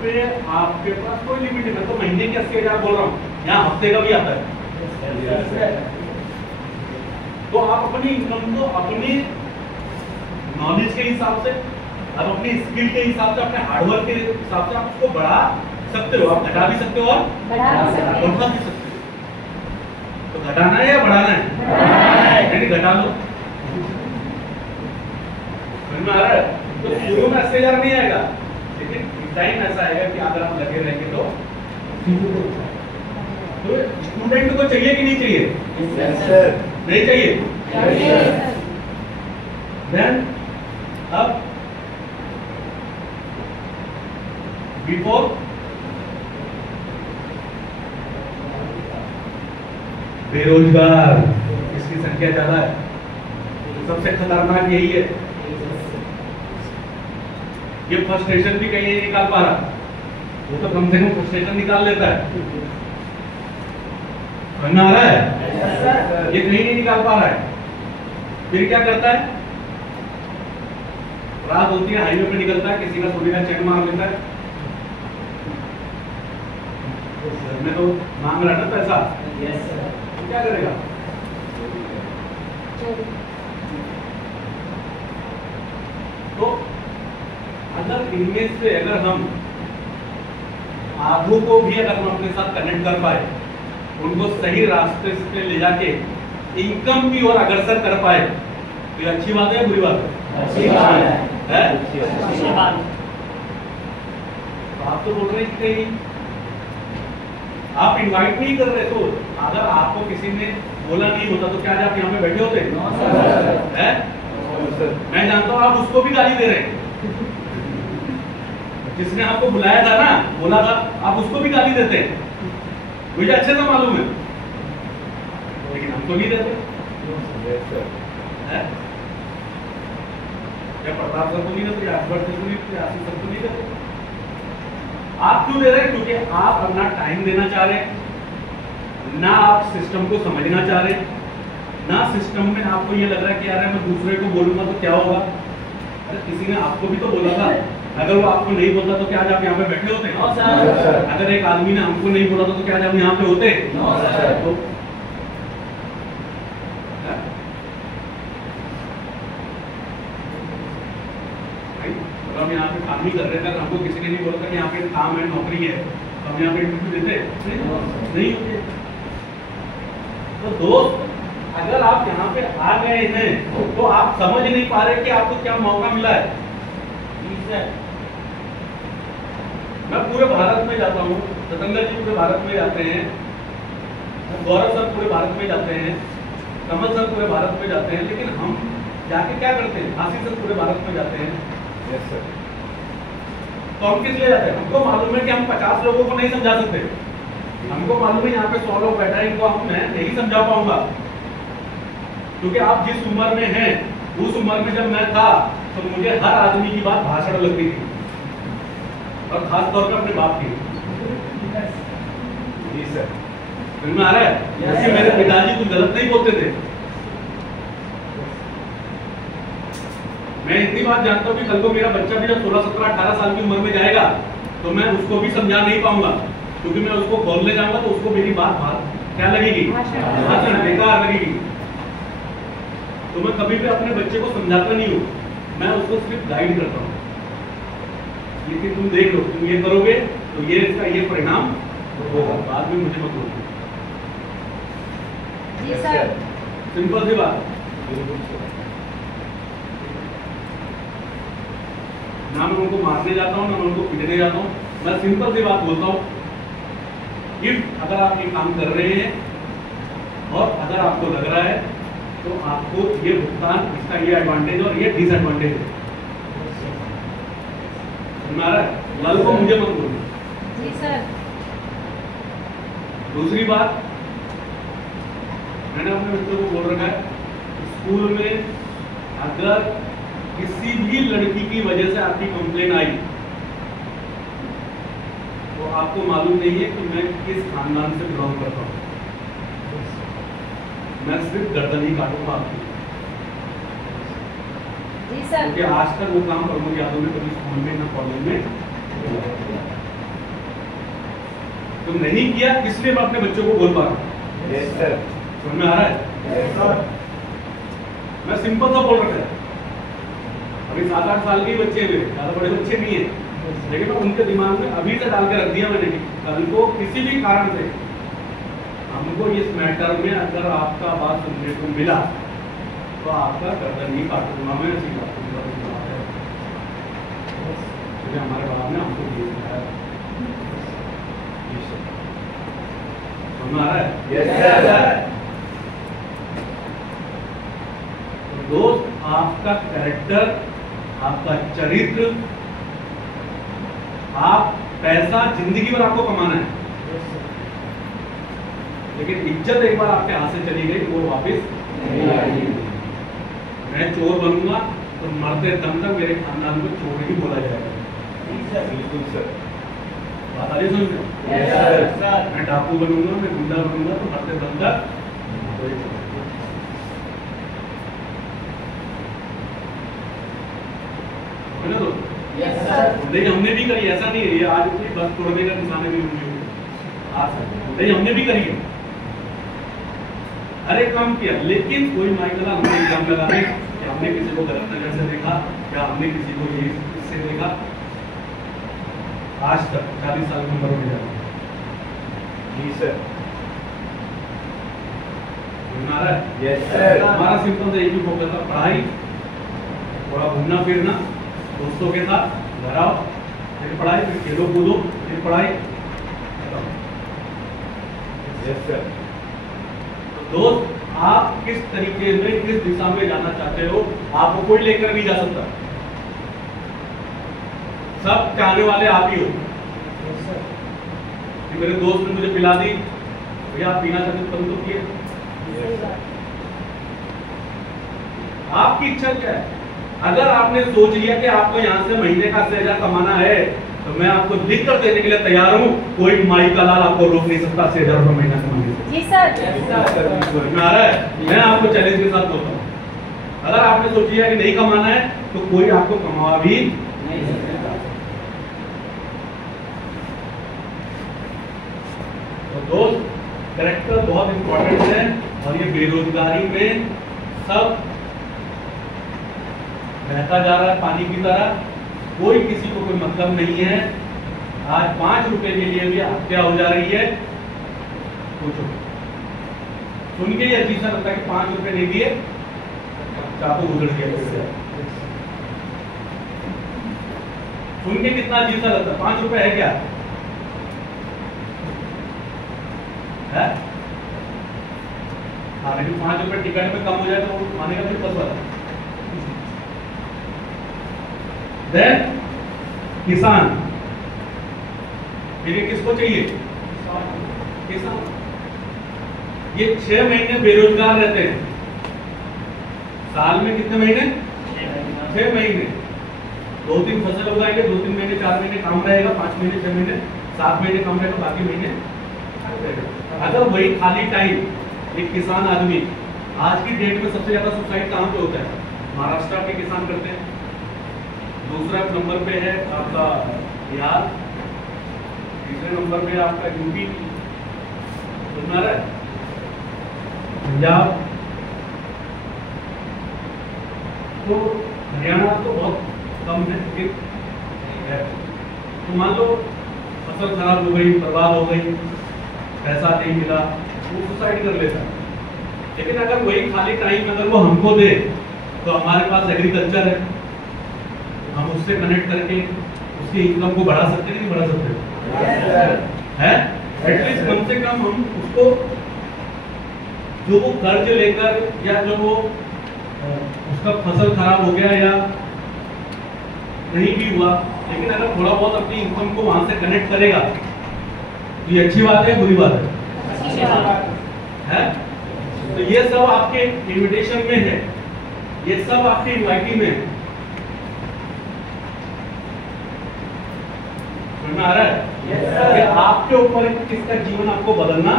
पे आपके पास कोई लिमिट नहीं। मैं तो महीने के 80,000 बोल रहा हूँ, यहाँ हफ्ते का भी आता है। तो आप अपनी इनकम को अपनी नॉलेज के हिसाब से, आप अपनी स्किल के हिसाब से, अपने हार्डवर्क के हिसाब से आप उसको बढ़ा सकते हो, आप घटा भी सकते हो और बढ़ा भी सकते हो। बढ़ा भी सकते हो। तो घटाना है या बढ़ाना है? नहीं घटा लो। समझ में आ रहा है? तो शुरू में 80,000 नहीं आएगा, लेकिन टाइम ऐसा आएगा कि अगर आप लगे रहेंगे तो स्टूडेंट को चाहिए कि नहीं चाहिए? नहीं चाहिए? देन अब बिफोर बेरोजगार, इसकी संख्या ज्यादा है, सबसे खतरनाक यही है। ये फ्रस्ट्रेशन भी कहीं नहीं निकाल पा रहा, वो तो कम से कम फ्रस्ट्रेशन निकाल लेता है। समझ में आ रहा है? ये कहीं नहीं निकाल पा रहा है, फिर क्या करता है? रात होती है, हाईवे पे निकलता है, किसी का सोने का चैन मार लेता है। मैं तो मांग रहा ना पैसा, तो क्या करेगा? तो अगर इनमें से अगर हम आधों को भी अगर हम अपने साथ कनेक्ट कर पाए, उनको सही रास्ते से ले जाके इनकम की ओर अग्रसर कर पाए, तो ये अच्छी बात है या बुरी बात है? अच्छी बात है? अच्छी बात। तो आप तो बोल रहे हैं कि कहीं आप इनवाइट नहीं कर रहे, तो अगर आपको किसी ने बोला नहीं होता तो क्या आप यहाँ पे बैठे होते? हैं? मैं जानता हूँ आप उसको भी गाली दे रहे हैं, जिसने आपको बुलाया था ना, बोला था, आप उसको भी गाली देते हैं, मुझे अच्छे से मालूम है, लेकिन हमको नहीं देते। क्या प्रताप सर को नहीं देते, अकबर सर को नहीं देते, आसिफ सर को नहीं देते? आप क्यों दे रहे हैं? क्योंकि आप अपना टाइम देना चाह रहे हैं, ना आप सिस्टम को समझना चाह रहे हैं, ना सिस्टम में आपको ये लग रहा है कि यार मैं दूसरे को बोलूंगा तो क्या होगा। अरे किसी ने आपको भी तो बोला था, अगर वो आपको नहीं बोलता तो क्या आज आप यहाँ पे बैठे होते? अगर एक आदमी ने हमको नहीं बोला था तो क्या आज आप यहाँ पे होते? तो हम यहाँ पे काम ही कर रहे थे, अगर हमको किसी ने नहीं बोला था कि यहाँ पे काम है, नौकरी है, तो हम यहाँ पे इंटरव्यू देते नहीं होते। तो दोस्त, अगर आप यहाँ पे आ गए हैं तो आप समझ नहीं पा रहे कि आपको क्या मौका मिला है। मैं पूरे भारत में जाता हूँ, रतंगर जी पूरे भारत में जाते हैं, गौरव सर पूरे भारत में जाते हैं, कमल सर पूरे भारत में जाते हैं, लेकिन हम जाके क्या करते हैं? आशीष सर पूरे भारत में जाते हैं। Yes sir. तो हम किस लिए जाते हैं? हमको मालूम है कि हम 50 लोगों को नहीं समझा सकते, हमको मालूम है यहाँ पे 100 लोग बैठा है, इनको हम मैं नहीं समझा पाऊंगा, क्योंकि आप जिस उम्र में हैं, उस उम्र में जब मैं था तो मुझे हर आदमी की बात भाषण लगती थी, और खास तौर पर अपने बाप की। जी सर, समझ में आ रहा है? जैसे मेरे पिताजी कुछ गलत नहीं बोलते थे। मैं इतनी बात जानता हूँ कि कल को मेरा बच्चा भी जब 16, 17, 18 साल की उम्र में जाएगा तो मैं उसको भी समझा नहीं पाऊंगा, क्योंकि मैं उसको बोलने जाऊंगा तो उसको मेरी बात क्या लगेगी? बेकार लगेगी। तो मैं कभी भी अपने बच्चे को समझाता नहीं हूँ, मैं उसको सिर्फ गाइड करता हूँ, लेकिन तुम देख लो, तुम ये करोगे तो ये इसका ये परिणाम होगा, बाद में मुझे मत बोलो। जी सर। सिंपल सी बात, ना मैं उनको मारने जाता हूँ, ना मैं उनको पीटने जाता हूँ, मैं सिंपल सी बात बोलता हूँ। इफ अगर आप ये काम कर रहे हैं और अगर आपको लग रहा है तो आपको ये भुगतान, इसका ये एडवांटेज और ये डिसएडवांटेज है। हमारा लाल को मुझे मत बोलना। जी सर। दूसरी बात, मैंने अपने बच्चों को बोल रखा है, स्कूल में अगर किसी भी लड़की की वजह से आपकी कंप्लेन आई तो आपको मालूम नहीं है कि मैं किस खानदान से बिलोंग करता हूँ, मैं सिर्फ गर्दन ही काटूंगा आपकी। जी सर। क्योंकि आज तक वो काम प्रमोद यादव ने कभी स्कूल में ना कॉलेज में तो नहीं किया, इसलिए मैं अपने बच्चों को बोल पा रहा हूँ। Yes sir. समझ में आ रहा है? Yes sir. मैं सिंपल सा बोल रखा है, अभी 7-8 साल के ही बच्चे हुए, ज्यादा बड़े बच्चे नहीं है, लेकिन उनके दिमाग में अभी से डाल के रख दिया मैंने कि कल को किसी भी कारण से हमको इस मैटर में अगर आपका बात सुनने को मिला तो आपका गर्दन नहीं काट दूंगा मैं, ऐसी बात है। हमारे बाप ने हमको ये सिखाया। समझ आ रहा है? Yes, sir. तो दोस्त, आपका कैरेक्टर, आपका चरित्र, आप पैसा जिंदगी भर आपको कमाना है, लेकिन इज्जत एक बार आपके हाथ से चली गई वो वापस नहीं आएगी। मैं चोर बनूंगा तो मरते दम तक मेरे खानदान को चोर ही बोला जाएगा। बिल्कुल सर। बात आ रही समझ में? Yes, sir. मैं डाकू बनूंगा, मैं गुंडा बनूंगा तो मरते दम तक है ना दोस्त? Yes, sir. लेकिन हमने भी करी, ऐसा नहीं है ये आज की बस तोड़ने का निशान भी नहीं लेकिन हमने भी करी है, हर एक काम किया, लेकिन कोई माइकला हमने एग्जाम लगाने कि हमने किसी को गलत नजर से देखा या हमने किसी को ये इससे देखा, आज तक 40 साल की उम्र में जाए। जी सर। समझ आ रहा है? Yes, sir. हमारा सिंपल से एक ही फोकस था, पढ़ाई, थोड़ा घूमना फिरना दोस्तों के साथ, घर आओ, फिर पढ़ाई, फिर खेलो कूदो, फिर पढ़ाई। Yes, sir. तो दोस्त, आप किस तरीके में, किस दिशा में जाना चाहते हो, आपको कोई लेकर नहीं जा सकता, सब चाहने वाले आप ही हो। कि मेरे दोस्त ने मुझे पिला दी, भैया आप पीना चाहते हो तो पिए। सही बात। आपकी इच्छा क्या है? अगर आपने सोच लिया कि आपको यहाँ से महीने का 80,000 कमाना है, तो मैं आपको लिख कर देने के लिए तैयार हूँ, कोई माई का लाल आपको रोक नहीं सकता 80,000 रुपये महीना कमाने से। जी सर। समझ में आ रहा है? मैं आपको चैलेंज के साथ बोलता हूँ, अगर आपने सोच लिया कि नहीं कमाना है तो कोई आपको कमा भी नहीं सकता। तो दोस्त, कैरेक्टर बहुत इंपॉर्टेंट है, और ये बेरोजगारी में सब बहता जा रहा है पानी की तरह, कोई किसी को कोई मतलब नहीं है। आज 5 रुपए के लिए भी हत्या हो जा रही है। पूछो, सुन के ये अजीब सा लगता है कि 5 रुपए नहीं दिए चाकू गुजर गया। सुन के कितना अजीब सा लगता है, 5 रुपए है क्या है? हाँ, लेकिन 5 रुपए टिकट में कम हो जाए तो खाने का फिर बस वाला। देन किसान, फिर ये किसको चाहिए? किसान। ये 6 महीने बेरोजगार रहते हैं, साल में कितने महीने? 6 महीने। 2-3 फसल उगाएंगे, 2-3 महीने 4 महीने काम रहेगा, 5 महीने 6 महीने 7 महीने काम रहेगा, बाकी महीने। अगर वही खाली टाइम एक किसान आदमी, आज की डेट में सबसे ज्यादा सुसाइड कहाँ पे होता है? महाराष्ट्र के किसान करते हैं, दूसरा नंबर पे है आपका बिहार, तीसरे नंबर पे आपका यूपी, सुना रहा है, पंजाब, तो हरियाणा तो बहुत कम है, लेकिन तो मान लो फसल खराब हो गई, बर्बाद हो गई, पैसा नहीं मिला, वो सुसाइड कर लेता है। लेकिन अगर वही खाली टाइम अगर वो हमको दे तो हमारे पास एग्रीकल्चर है, हम उससे कनेक्ट करके उसकी इनकम को बढ़ा सकते हैं, नहीं बढ़ा सकते हैं? एटलीस्ट कम से कम हम उसको, जो वो कर्ज लेकर या जो वो उसका फसल खराब हो गया या नहीं भी हुआ, लेकिन अगर थोड़ा बहुत अपनी इनकम को वहां से कनेक्ट करेगा तो ये अच्छी बात है, बुरी बात है? तो ये सब आपके इनविटेशन में है, ये सब आपके इनवाइटी में है। समझ में आ रहा है? कि आपके ऊपर है कि किसका जीवन आपको बदलना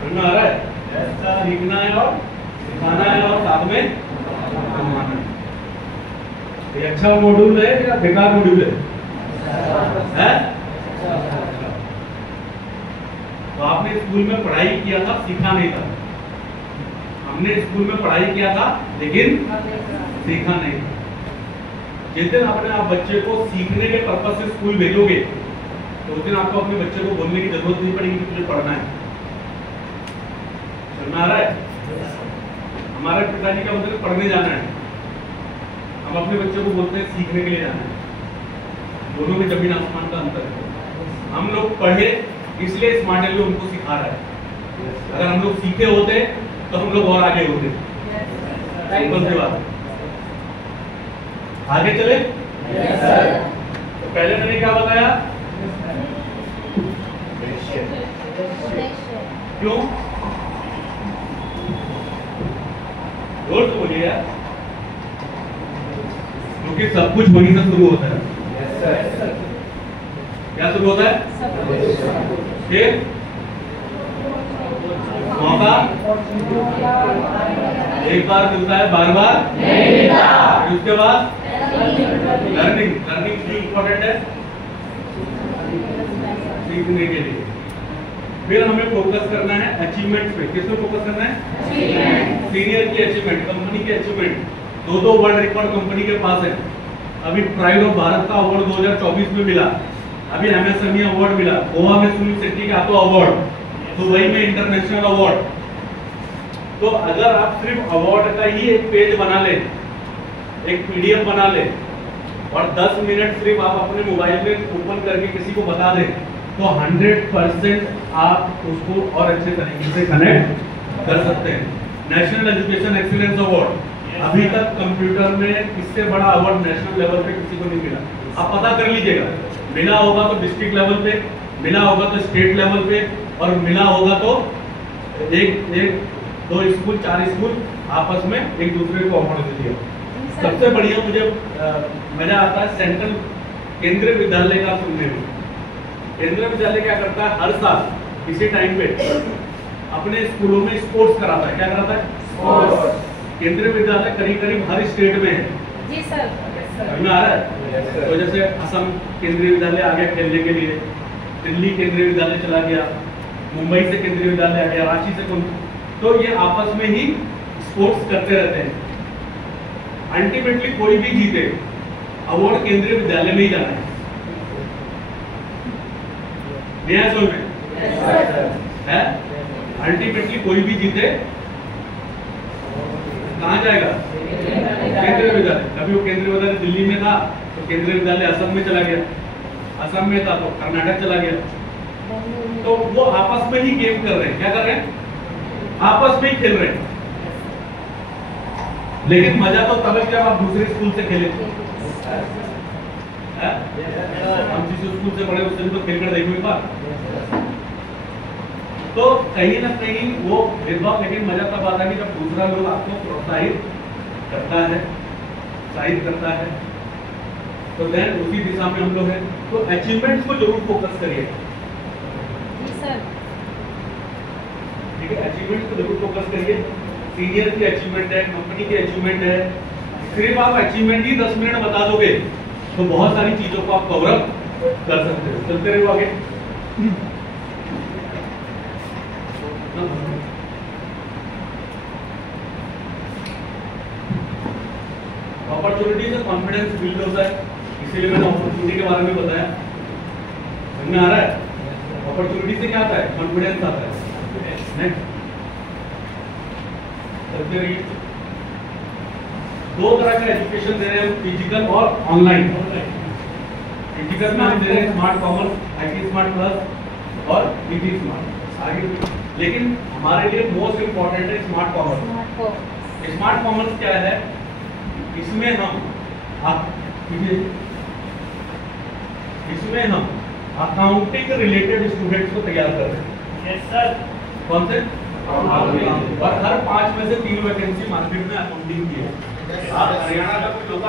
समझ में आ रहा है? सीखना है और सिखाना है और साथ में कमाना है। ये अच्छा मॉड्यूल है या बेकार मॉड्यूल है? तो आपने स्कूल में पढ़ाई किया था, सीखा नहीं था। हमने स्कूल में पढ़ाई किया था लेकिन सीखा नहीं था। जिस दिन अपने आप बच्चे को सीखने के पर्पज से स्कूल भेजोगे तो उस दिन आपको अपने बच्चे को बोलने की जरूरत नहीं पड़ेगी कि तुझे पढ़ना है। समझ में आ रहा है? हमारे पिताजी का मतलब पढ़ने जाना है, हम अपने बच्चे को बोलते हैं सीखने के लिए जाना है। दोनों में जमीन आसमान का अंतर है। हम लोग पढ़े इसलिए स्मार्ट एलबी उनको सिखा रहा है। अगर हम लोग सीखे होते तो हम लोग और आगे होते। सिंपल सी बात। आगे चले? तो पहले मैंने क्या बताया? क्यों? जोर से बोलिए यार, क्योंकि सब कुछ वहीं से शुरू होता है। क्या शुरू होता है? फिर मौका एक बार मिलता है, बार बार नहीं मिलता। उसके बाद लर्निंग क्यों इंपॉर्टेंट है? सीखने के लिए। फिर हमें फोकस करना है अचीवमेंट पे। किस पे फोकस करना है? सीनियर की अचीवमेंट, कंपनी की अचीवमेंट। दो वर्ल्ड रिकॉर्ड कंपनी के पास है। अभी प्राइड ऑफ भारत का अवार्ड 2024 में मिला। अभी एमएसएमई अवार्ड मिला। गोवा में सुनील शेट्टी का तो अवार्ड, दुबई में इंटरनेशनल अवार्ड। तो अगर आप सिर्फ अवार्ड का ही एक पेज बना ले, एक पीडीएफ बना ले और 10 मिनट सिर्फ आप अपने मोबाइल में ओपन करके किसी को बता दें तो 100% आप उसको और अच्छे तरीके से कनेक्ट कर सकते हैं। नेशनल एजुकेशन एक्सीलेंस अवार्ड, अभी तक कंप्यूटर में इससे बड़ा अवार्ड नेशनल लेवल पे किसी को नहीं मिला। आप पता कर लीजिएगा, मिला होगा तो डिस्ट्रिक्ट लेवल पे, मिला होगा तो स्टेट लेवल पे, और मिला होगा तो एक दो स्कूल 4 स्कूल आपस में एक दूसरे को अवार्ड दे दिया। सबसे बढ़िया मुझे मजा आता है सेंट्रल केंद्रीय विद्यालय का सुनने में। केंद्रीय विद्यालय क्या करता है, हर साल इसी टाइम पे अपने स्कूलों में स्पोर्ट्स कराता है। क्या कराता है? स्पोर्ट्स। केंद्रीय विद्यालय करीब करीब हर स्टेट में है। जी सर। समझ में आ रहा है? तो जैसे असम केंद्रीय विद्यालय आ गया खेलने के लिए, दिल्ली केंद्रीय विद्यालय चला गया, मुंबई से केंद्रीय विद्यालय आ गया, रांची से तो ये आपस में ही स्पोर्ट्स करते रहते हैं। अल्टीमेटली कोई भी जीते अवार्ड केंद्रीय विद्यालय में ही जाना है। नया में है अल्टीमेटली कोई भी जीते कहाँ जाएगा? केंद्रीय विद्यालय। कभी वो केंद्रीय विद्यालय दिल्ली में था तो केंद्रीय विद्यालय असम में चला गया, असम में था तो कर्नाटक चला गया। तो वो आपस में ही गेम कर रहे हैं। क्या कर रहे हैं? आपस में ही खेल रहे हैं। लेकिन मजा तो तब जब आप दूसरे स्कूल से खेले। हम जिस स्कूल से पढ़े उससे भी तो खेलकर देखो एक बार। तो कहीं ना कहीं वो भेदभाव, लेकिन मजा तब आता है कि जब दूसरा लोग आपको प्रोत्साहित करता है, उत्साहित करता है, तो देन उसी दिशा में हम लोग हैं। तो अचीवमेंट्स को जरूर फोकस करिए। ठीक है, अचीवमेंट्स को जरूर फोकस करिए। सीनियर की अचीवमेंट है, कंपनी की अचीवमेंट है। सिर्फ आप अचीवमेंट ही 10 मिनट बता दोगे तो बहुत सारी चीजों को आप कवर अप कर सकते हो। चलते रहो आगे। अपॉर्चुनिटी से कॉन्फिडेंस बिल्ड होता है, इसीलिए मैंने अपॉर्चुनिटी के बारे में बताया। समझ में आ रहा है? अपॉर्चुनिटी से क्या आता है? कॉन्फिडेंस आता है। नेक्स्ट दो तरह का एजुकेशन दे रहे हैं, फिजिकल और ऑनलाइन। फिजिकल में हम दे रहे हैं smart commerce, IT smart plus और DT स्मार्ट आगे। लेकिन हमारे लिए मोस्ट इंपॉर्टेंट है स्मार्ट कॉमर्स। स्मार्ट कॉमर्स क्या है? इसमें हम अकाउंटिंग रिलेटेड स्टूडेंट्स को तैयार कर रहे हैं। Yes sir. कौन से? और हर 5 में से 3 वैकेंसी मार्केट में अकाउंटिंग की है। आप हरियाणा का कोई लोग